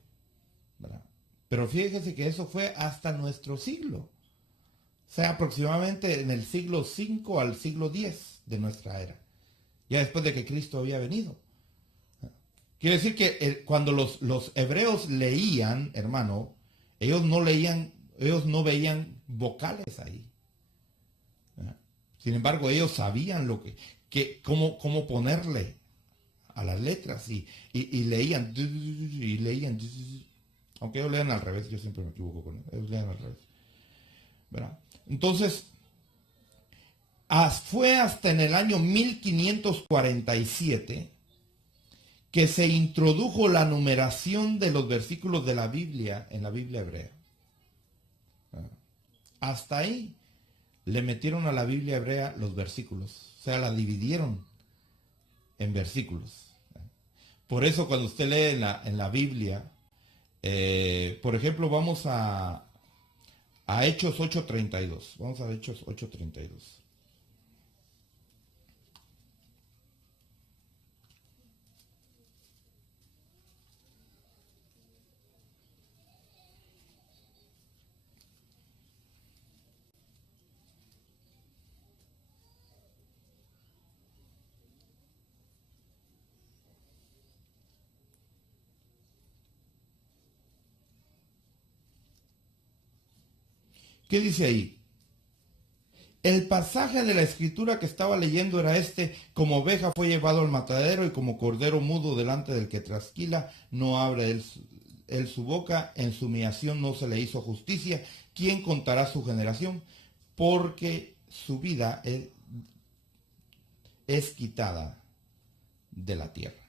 ¿verdad? Pero fíjese que eso fue hasta nuestro siglo. O sea, aproximadamente en el siglo 5 al siglo 10 de nuestra era. Ya después de que Cristo había venido. Quiere decir que cuando los hebreos leían, hermano, ellos no veían vocales ahí. Sin embargo, ellos sabían cómo ponerle a las letras y leían. Aunque ellos lean al revés, yo siempre me equivoco con ellos. Ellos lean al revés. ¿Verdad? Entonces, fue hasta en el año 1547 que se introdujo la numeración de los versículos de la Biblia en la Biblia hebrea. Hasta ahí le metieron a la Biblia hebrea los versículos. O sea, la dividieron en versículos. Por eso cuando usted lee en la Biblia, por ejemplo, vamos a Hechos 8:32. Vamos a Hechos 8:32. ¿Qué dice ahí? El pasaje de la escritura que estaba leyendo era este: como oveja fue llevado al matadero y como cordero mudo delante del que trasquila, no abre él su boca, en su humillación no se le hizo justicia. ¿Quién contará su generación? Porque su vida es quitada de la tierra.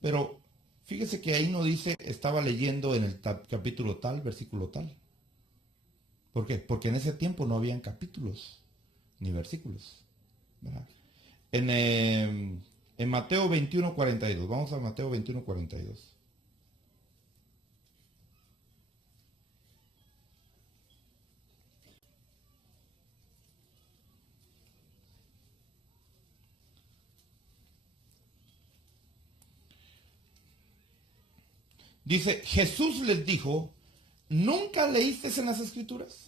Pero fíjese que ahí no dice estaba leyendo en el capítulo tal, versículo tal. ¿Por qué? Porque en ese tiempo no habían capítulos ni versículos, ¿verdad? En Mateo 21:42, vamos a Mateo 21:42. Dice, Jesús les dijo, ¿nunca leíste en las escrituras?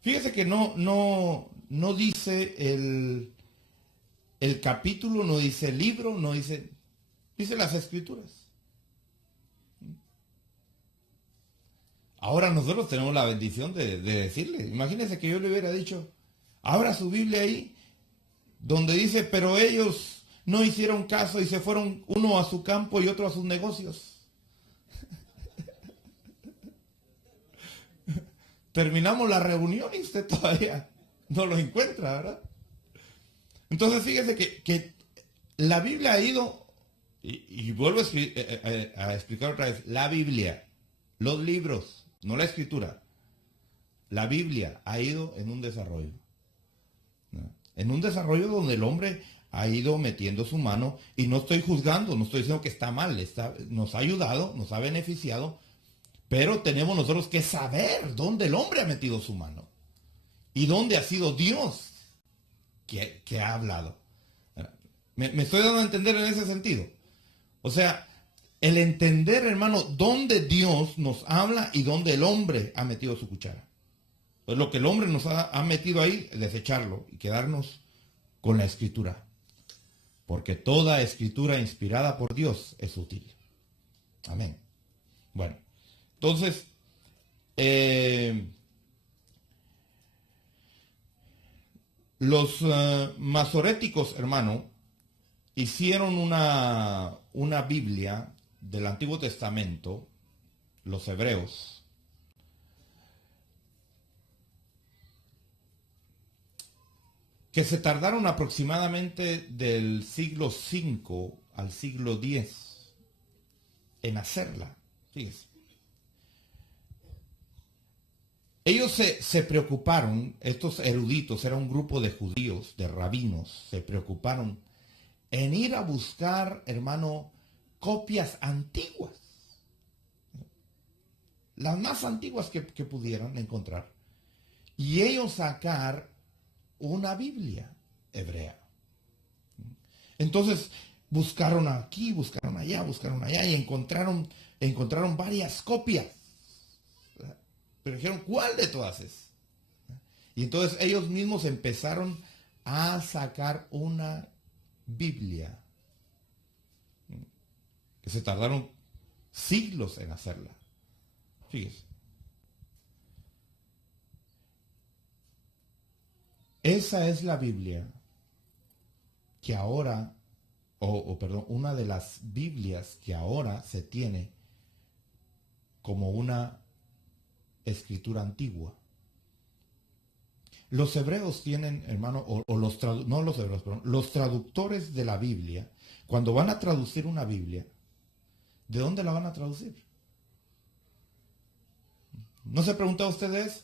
Fíjese que no dice el capítulo, no dice el libro, dice las escrituras. Ahora nosotros tenemos la bendición de decirle. Imagínense que yo le hubiera dicho, abra su Biblia ahí, donde dice, pero ellos no hicieron caso y se fueron uno a su campo y otro a sus negocios. Terminamos la reunión y usted todavía no lo encuentra, ¿verdad? Entonces fíjese que la Biblia ha ido, y vuelvo a explicar otra vez, la Biblia, los libros, no la escritura, la Biblia ha ido en un desarrollo, ¿no? En un desarrollo donde el hombre ha ido metiendo su mano, y no estoy juzgando, no estoy diciendo que está mal, nos ha ayudado, nos ha beneficiado, pero tenemos nosotros que saber dónde el hombre ha metido su mano y dónde ha sido Dios que ha hablado. ¿Me estoy dando a entender en ese sentido? O sea, el entender, hermano, dónde Dios nos habla y dónde el hombre ha metido su cuchara. Pues lo que el hombre nos ha metido ahí, desecharlo y quedarnos con la escritura. Porque toda escritura inspirada por Dios es útil. Amén. Bueno, entonces, los masoréticos, hermano, hicieron una Biblia del Antiguo Testamento, los hebreos, que se tardaron aproximadamente del siglo V al siglo X en hacerla. Fíjense. Ellos se preocuparon, estos eruditos, era un grupo de judíos, de rabinos, se preocuparon en ir a buscar, hermano, copias antiguas. Las más antiguas que pudieran encontrar. Y ellos sacar una Biblia hebrea. Entonces buscaron aquí, buscaron allá y encontraron varias copias. Pero dijeron, ¿cuál de todas es? Y entonces ellos mismos empezaron a sacar una Biblia que se tardaron siglos en hacerla. Fíjese. Esa es la Biblia que ahora, perdón, una de las Biblias que ahora se tiene como una escritura antigua. Los hebreos tienen, hermano, no los hebreos, perdón, los traductores de la Biblia, cuando van a traducir una Biblia, ¿de dónde la van a traducir? ¿No se pregunta ustedes?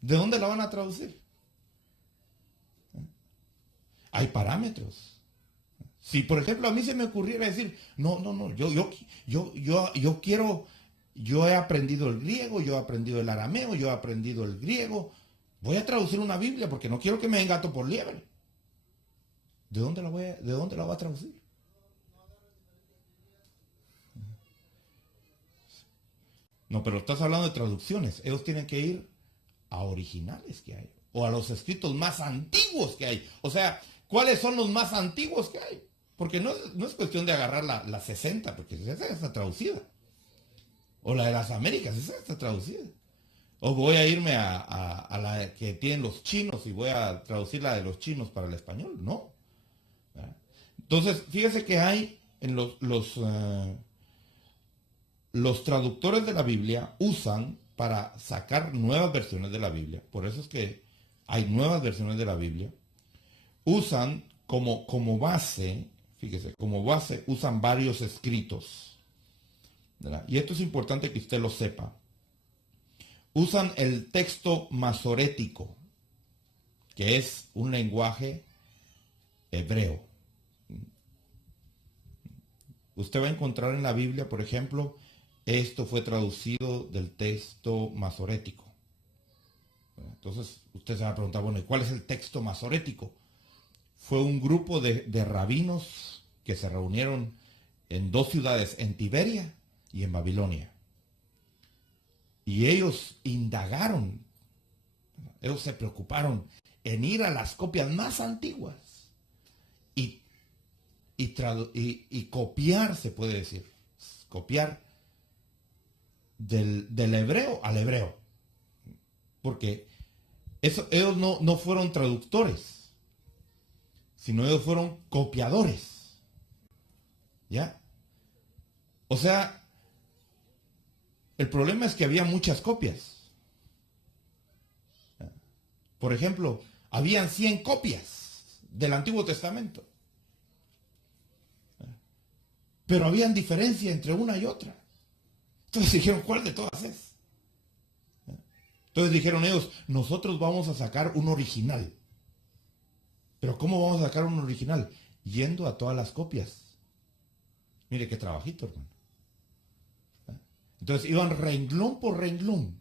¿De dónde la van a traducir? Hay parámetros. Si, por ejemplo, a mí se me ocurriera decir, no, yo quiero, yo he aprendido el griego, yo he aprendido el arameo, yo he aprendido el griego, voy a traducir una Biblia porque no quiero que me den gato por liebre. ¿De dónde la voy a traducir? No, pero estás hablando de traducciones. Ellos tienen que ir a originales que hay, o a los escritos más antiguos que hay. O sea, ¿cuáles son los más antiguos que hay? Porque no es cuestión de agarrar la 60, porque esa está traducida. O la de las Américas, esa está traducida. O voy a irme a la que tienen los chinos y voy a traducir la de los chinos para el español. No. Entonces, fíjese que hay en los traductores de la Biblia usan para sacar nuevas versiones de la Biblia. Por eso es que hay nuevas versiones de la Biblia. Usan como base, fíjese, como base usan varios escritos, ¿verdad? Y esto es importante que usted lo sepa. Usan el texto masorético, que es un lenguaje hebreo. Usted va a encontrar en la Biblia, por ejemplo, esto fue traducido del texto masorético. Entonces, usted se va a preguntar, bueno, ¿y cuál es el texto masorético? Fue un grupo de rabinos que se reunieron en dos ciudades, en Tiberia y en Babilonia. Y ellos indagaron, ellos se preocuparon en ir a las copias más antiguas y copiar, se puede decir, copiar del hebreo al hebreo. Porque ellos no fueron traductores, sino ellos fueron copiadores. ¿Ya? O sea, el problema es que había muchas copias. Por ejemplo, habían 100 copias del Antiguo Testamento. Pero habían diferencia entre una y otra. Entonces dijeron, ¿cuál de todas es? Entonces dijeron ellos, nosotros vamos a sacar un original. Pero ¿cómo vamos a sacar un original? Yendo a todas las copias. Mire qué trabajito, hermano. Entonces iban renglón por renglón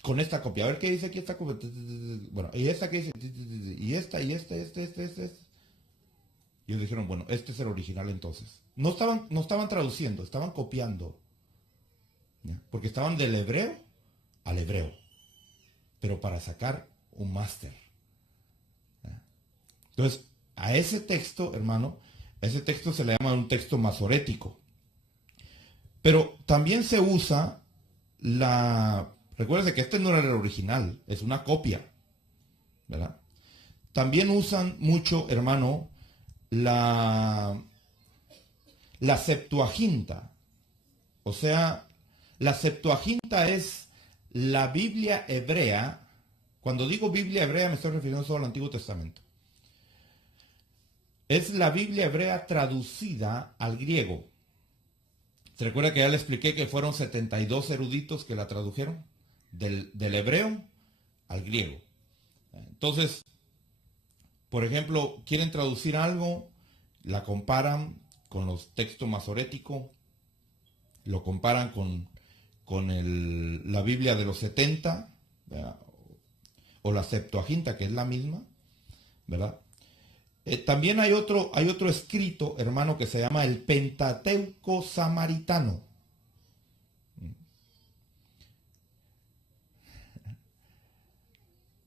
con esta copia. A ver qué dice aquí esta copia. Bueno, y esta que dice, y esta, y este. Y ellos dijeron, bueno, este es el original entonces. No estaban traduciendo, estaban copiando. ¿Ya? Porque estaban del hebreo al hebreo, pero para sacar un máster. Entonces, a ese texto, hermano, a ese texto se le llama un texto masorético. Pero también se usa recuérdense que este no era el original, es una copia, ¿verdad? También usan mucho, hermano, la Septuaginta. O sea, la Septuaginta es la Biblia hebrea. Cuando digo Biblia hebrea me estoy refiriendo solo al Antiguo Testamento. Es la Biblia hebrea traducida al griego. ¿Se recuerda que ya le expliqué que fueron 72 eruditos que la tradujeron del hebreo al griego? Entonces, por ejemplo, quieren traducir algo, la comparan con los textos masoréticos, lo comparan con la Biblia de los 70, ¿verdad? O la Septuaginta, que es la misma, ¿verdad? También hay otro escrito, hermano, que se llama el Pentateuco Samaritano.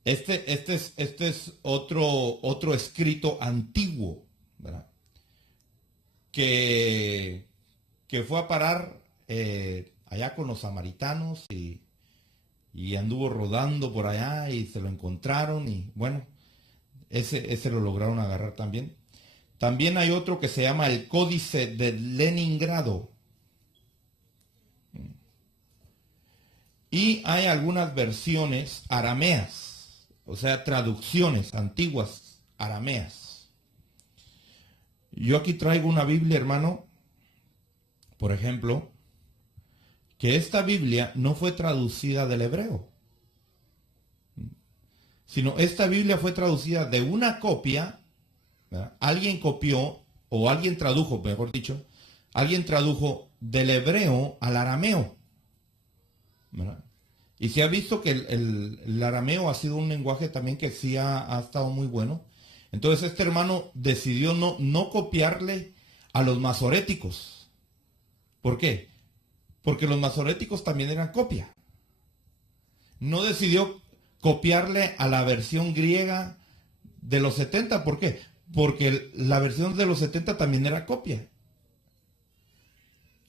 Este es otro escrito antiguo, ¿verdad? Que fue a parar allá con los samaritanos y anduvo rodando por allá y se lo encontraron y bueno, ese lo lograron agarrar también. También hay otro que se llama el Códice de Leningrado. Y hay algunas versiones arameas, o sea, traducciones antiguas arameas. Yo aquí traigo una Biblia, hermano, por ejemplo, que esta Biblia no fue traducida del hebreo, sino esta Biblia fue traducida de una copia, ¿verdad? Alguien copió, o alguien tradujo, mejor dicho, alguien tradujo del hebreo al arameo, ¿verdad? Y se ha visto que el arameo ha sido un lenguaje también que sí ha estado muy bueno. Entonces este hermano decidió no copiarle a los masoréticos. ¿Por qué? Porque los masoréticos también eran copia. No decidió copiarle a la versión griega de los 70. ¿Por qué? Porque la versión de los 70 también era copia.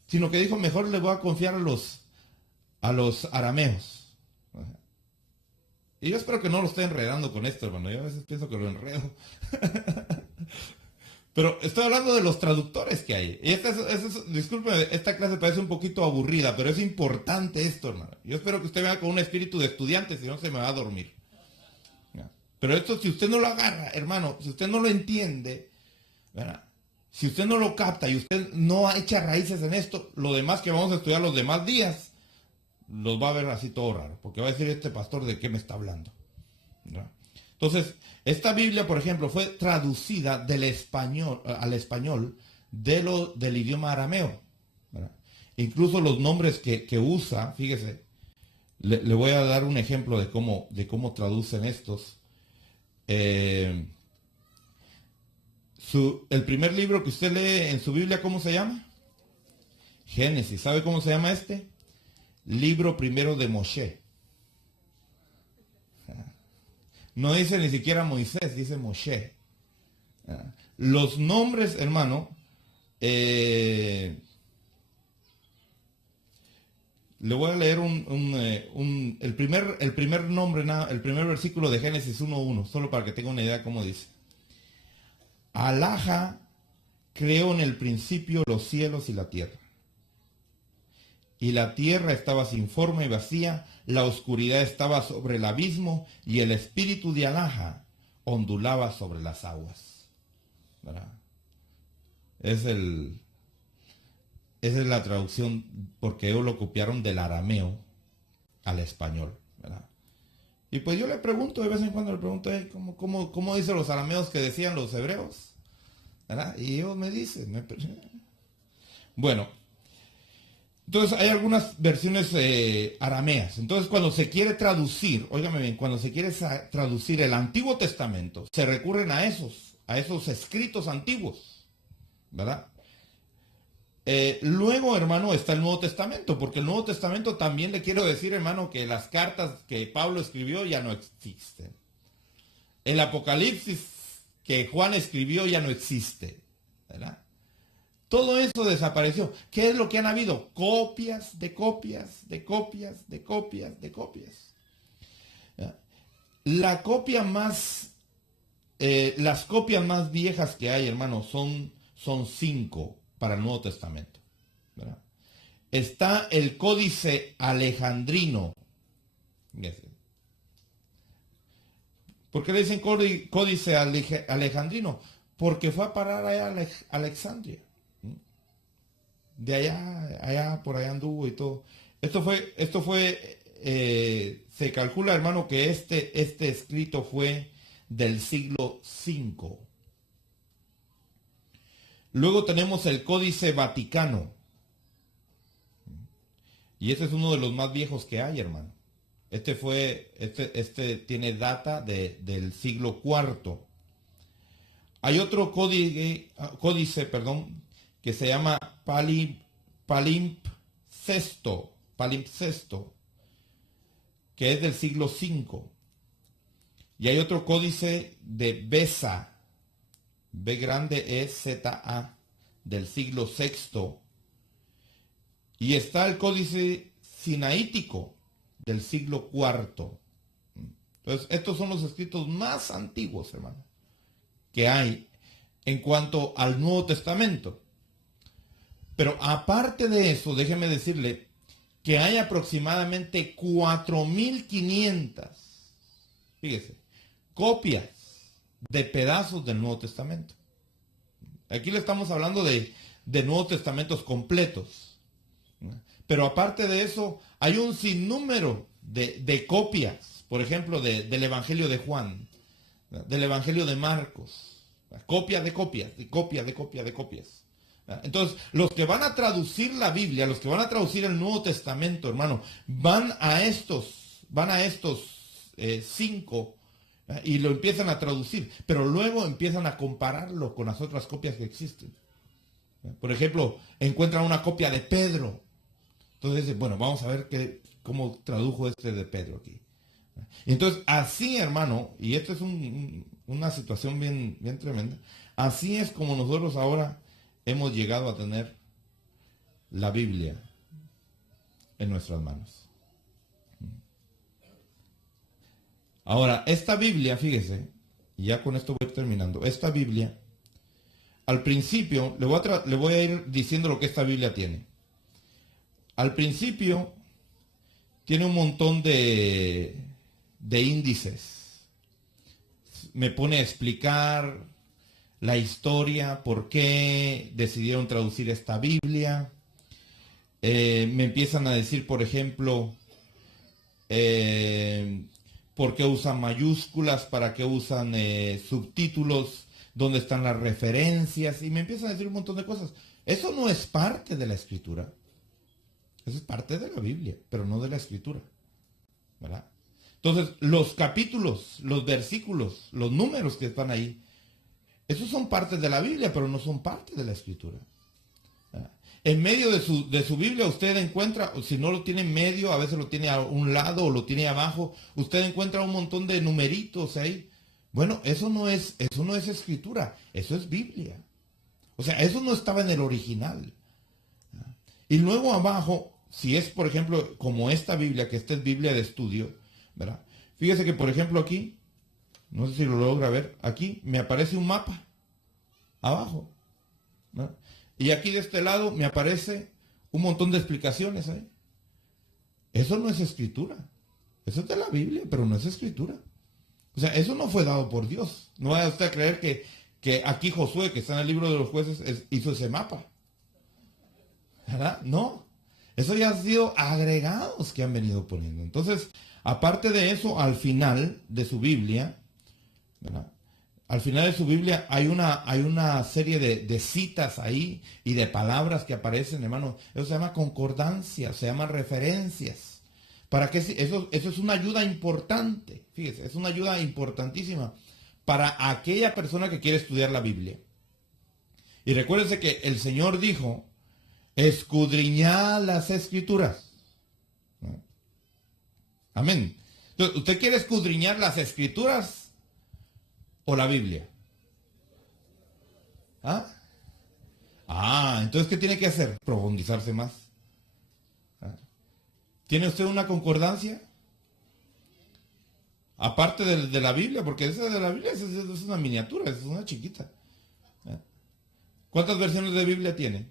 Sino que dijo, mejor le voy a confiar a los arameos. Y yo espero que no lo esté enredando con esto, hermano. Yo a veces pienso que lo enredo. Pero estoy hablando de los traductores que hay. Y discúlpeme, esta clase parece un poquito aburrida, pero es importante esto, hermano. Yo espero que usted venga con un espíritu de estudiante, si no se me va a dormir. Pero esto, si usted no lo agarra, hermano, si usted no lo entiende, ¿verdad? Si usted no lo capta y usted no echa raíces en esto, lo demás que vamos a estudiar los demás días, los va a ver así todo raro, porque va a decir este pastor de qué me está hablando, ¿verdad? Entonces, esta Biblia, por ejemplo, fue traducida del español al español del idioma arameo, ¿verdad? Incluso los nombres que usa, fíjese, le voy a dar un ejemplo de cómo traducen estos. El primer libro que usted lee en su Biblia, ¿cómo se llama? Génesis. ¿Sabe cómo se llama este? Libro primero de Moshe. No dice ni siquiera Moisés, dice Moshe. Los nombres, hermano, le voy a leer el primer nombre, el primer versículo de Génesis 1:1, solo para que tenga una idea de cómo dice. Alaha creó en el principio los cielos y la tierra. Y la tierra estaba sin forma y vacía, la oscuridad estaba sobre el abismo, y el espíritu de Alaha ondulaba sobre las aguas. ¿Verdad? Esa es la traducción, porque ellos lo copiaron del arameo al español, ¿verdad? Y pues yo le pregunto, de vez en cuando le pregunto, ¿cómo dicen los arameos que decían los hebreos? ¿Verdad? Y ellos me dicen, bueno, entonces hay algunas versiones arameas. Entonces cuando se quiere traducir, óigame bien, cuando se quiere traducir el Antiguo Testamento, se recurren a esos escritos antiguos, ¿verdad? Luego, hermano, está el Nuevo Testamento, porque el Nuevo Testamento también le quiero decir, hermano, que las cartas que Pablo escribió ya no existen. El Apocalipsis que Juan escribió ya no existe, ¿verdad? Todo eso desapareció. ¿Qué es lo que han habido? Copias de copias, de copias, de copias, de copias. ¿Ya? La copia más, las copias más viejas que hay, hermano, son 5 para el Nuevo Testamento, ¿verdad? Está el Códice Alejandrino. ¿Por qué le dicen Códice Alejandrino? Porque fue a parar allá a Alexandria. De allá, por allá anduvo y todo. Se calcula, hermano, que este escrito fue del siglo V. Luego tenemos el Códice Vaticano. Y este es uno de los más viejos que hay, hermano. Este tiene data del siglo IV. Hay otro códice, que se llama palimpsesto, que es del siglo V. Y hay otro códice de Beza, B grande E-Z-A, del siglo VI. Y está el códice sinaítico del siglo IV. Entonces, estos son los escritos más antiguos, hermano, que hay en cuanto al Nuevo Testamento. Pero aparte de eso, déjeme decirle que hay aproximadamente 4.500, fíjese, copias de pedazos del Nuevo Testamento. Aquí le estamos hablando de Nuevos Testamentos completos. Pero aparte de eso, hay un sinnúmero de copias, por ejemplo, del Evangelio de Juan, del Evangelio de Marcos, copias de copias, de copias, de copias, de copias. Entonces, los que van a traducir la Biblia, los que van a traducir el Nuevo Testamento, hermano, van a estos 5 y lo empiezan a traducir, pero luego empiezan a compararlo con las otras copias que existen. Por ejemplo, encuentran una copia de Pedro. Entonces dicen, bueno, vamos a ver cómo tradujo este de Pedro aquí. Entonces, así, hermano, y esta es una situación bien, bien tremenda, así es como nosotros ahora hemos llegado a tener la Biblia en nuestras manos. Ahora, esta Biblia, fíjese, y ya con esto voy terminando, esta Biblia, al principio, le voy a ir diciendo lo que esta Biblia tiene. Al principio, tiene un montón de índices. Me pone a explicar la historia, por qué decidieron traducir esta Biblia. Me empiezan a decir, por ejemplo, por qué usan mayúsculas, para qué usan subtítulos, dónde están las referencias, y me empiezan a decir un montón de cosas. Eso no es parte de la Escritura. Eso es parte de la Biblia, pero no de la Escritura, ¿verdad? Entonces, los capítulos, los versículos, los números que están ahí, esos son parte de la Biblia, pero no son parte de la Escritura. ¿Verdad? En medio de su Biblia usted encuentra, si no lo tiene en medio, a veces lo tiene a un lado o lo tiene abajo, usted encuentra un montón de numeritos ahí. Bueno, eso no es Escritura, eso es Biblia. O sea, eso no estaba en el original. Y luego abajo, si es, por ejemplo, como esta Biblia, que esta es Biblia de estudio, ¿verdad? Fíjese que, por ejemplo, aquí, no sé si lo logra ver, aquí me aparece un mapa, abajo, ¿verdad? Y aquí de este lado me aparece un montón de explicaciones ahí. Eso no es Escritura. Eso es de la Biblia, pero no es Escritura. O sea, eso no fue dado por Dios. No vaya usted a creer que aquí Josué, que está en el libro de los jueces, hizo ese mapa. ¿Verdad? No. Eso ya han sido agregados que han venido poniendo. Entonces, aparte de eso, al final de su Biblia, ¿verdad? Al final de su Biblia hay una serie de citas ahí y de palabras que aparecen, hermano. Eso se llama concordancia, se llama referencias. ¿Para qué? Eso es una ayuda importante. Fíjese, es una ayuda importantísima para aquella persona que quiere estudiar la Biblia. Y recuérdense que el Señor dijo Escudriñad las escrituras. ¿No? Amén. Entonces, ¿usted quiere escudriñar las escrituras o la Biblia? ¿Ah? Entonces, ¿qué tiene que hacer? Profundizarse más. ¿Ah? ¿Tiene usted una concordancia? Aparte de la Biblia, porque esa de la Biblia es una miniatura, es una chiquita. ¿Ah? ¿Cuántas versiones de Biblia tiene?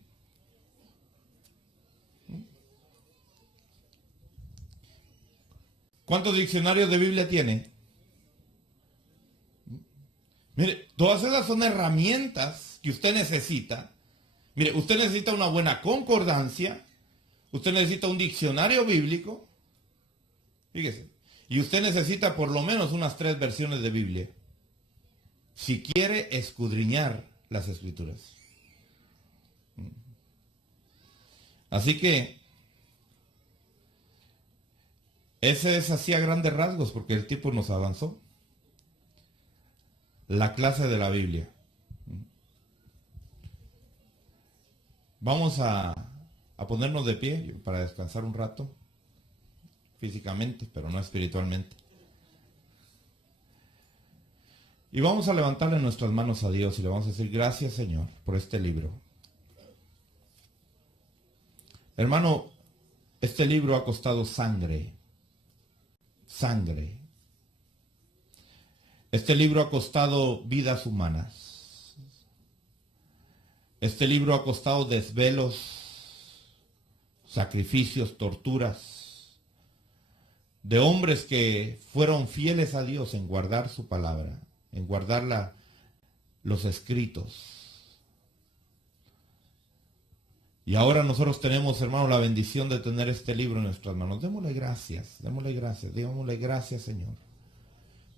¿Cuántos diccionarios de Biblia tiene? Mire, todas esas son herramientas que usted necesita. Mire, usted necesita una buena concordancia, usted necesita un diccionario bíblico, fíjese, y usted necesita por lo menos unas 3 versiones de Biblia, si quiere escudriñar las escrituras. Así que, ese es así a grandes rasgos, porque el tiempo nos avanzó. La clase de la Biblia. Vamos a ponernos de pie para descansar un rato, físicamente, pero no espiritualmente. Y vamos a levantarle nuestras manos a Dios y le vamos a decir, gracias Señor por este libro. Hermano, este libro ha costado sangre. Sangre. Este libro ha costado vidas humanas. Este libro ha costado desvelos, sacrificios, torturas, de hombres que fueron fieles a Dios en guardar su palabra, en guardar los escritos. Y ahora nosotros tenemos, hermano, la bendición de tener este libro en nuestras manos. Démosle gracias, digámosle gracias, Señor.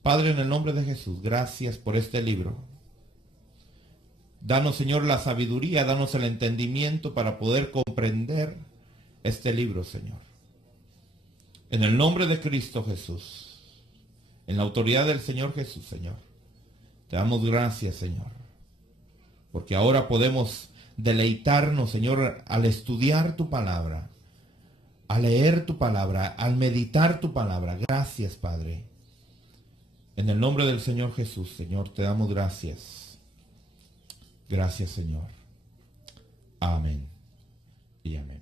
Padre, en el nombre de Jesús, gracias por este libro. Danos, Señor, la sabiduría, danos el entendimiento para poder comprender este libro, Señor. En el nombre de Cristo Jesús, en la autoridad del Señor Jesús, Señor, te damos gracias, Señor, porque ahora podemos deleitarnos, Señor, al estudiar tu palabra, al leer tu palabra, al meditar tu palabra. Gracias, Padre. En el nombre del Señor Jesús, Señor, te damos gracias. Gracias, Señor. Amén y amén.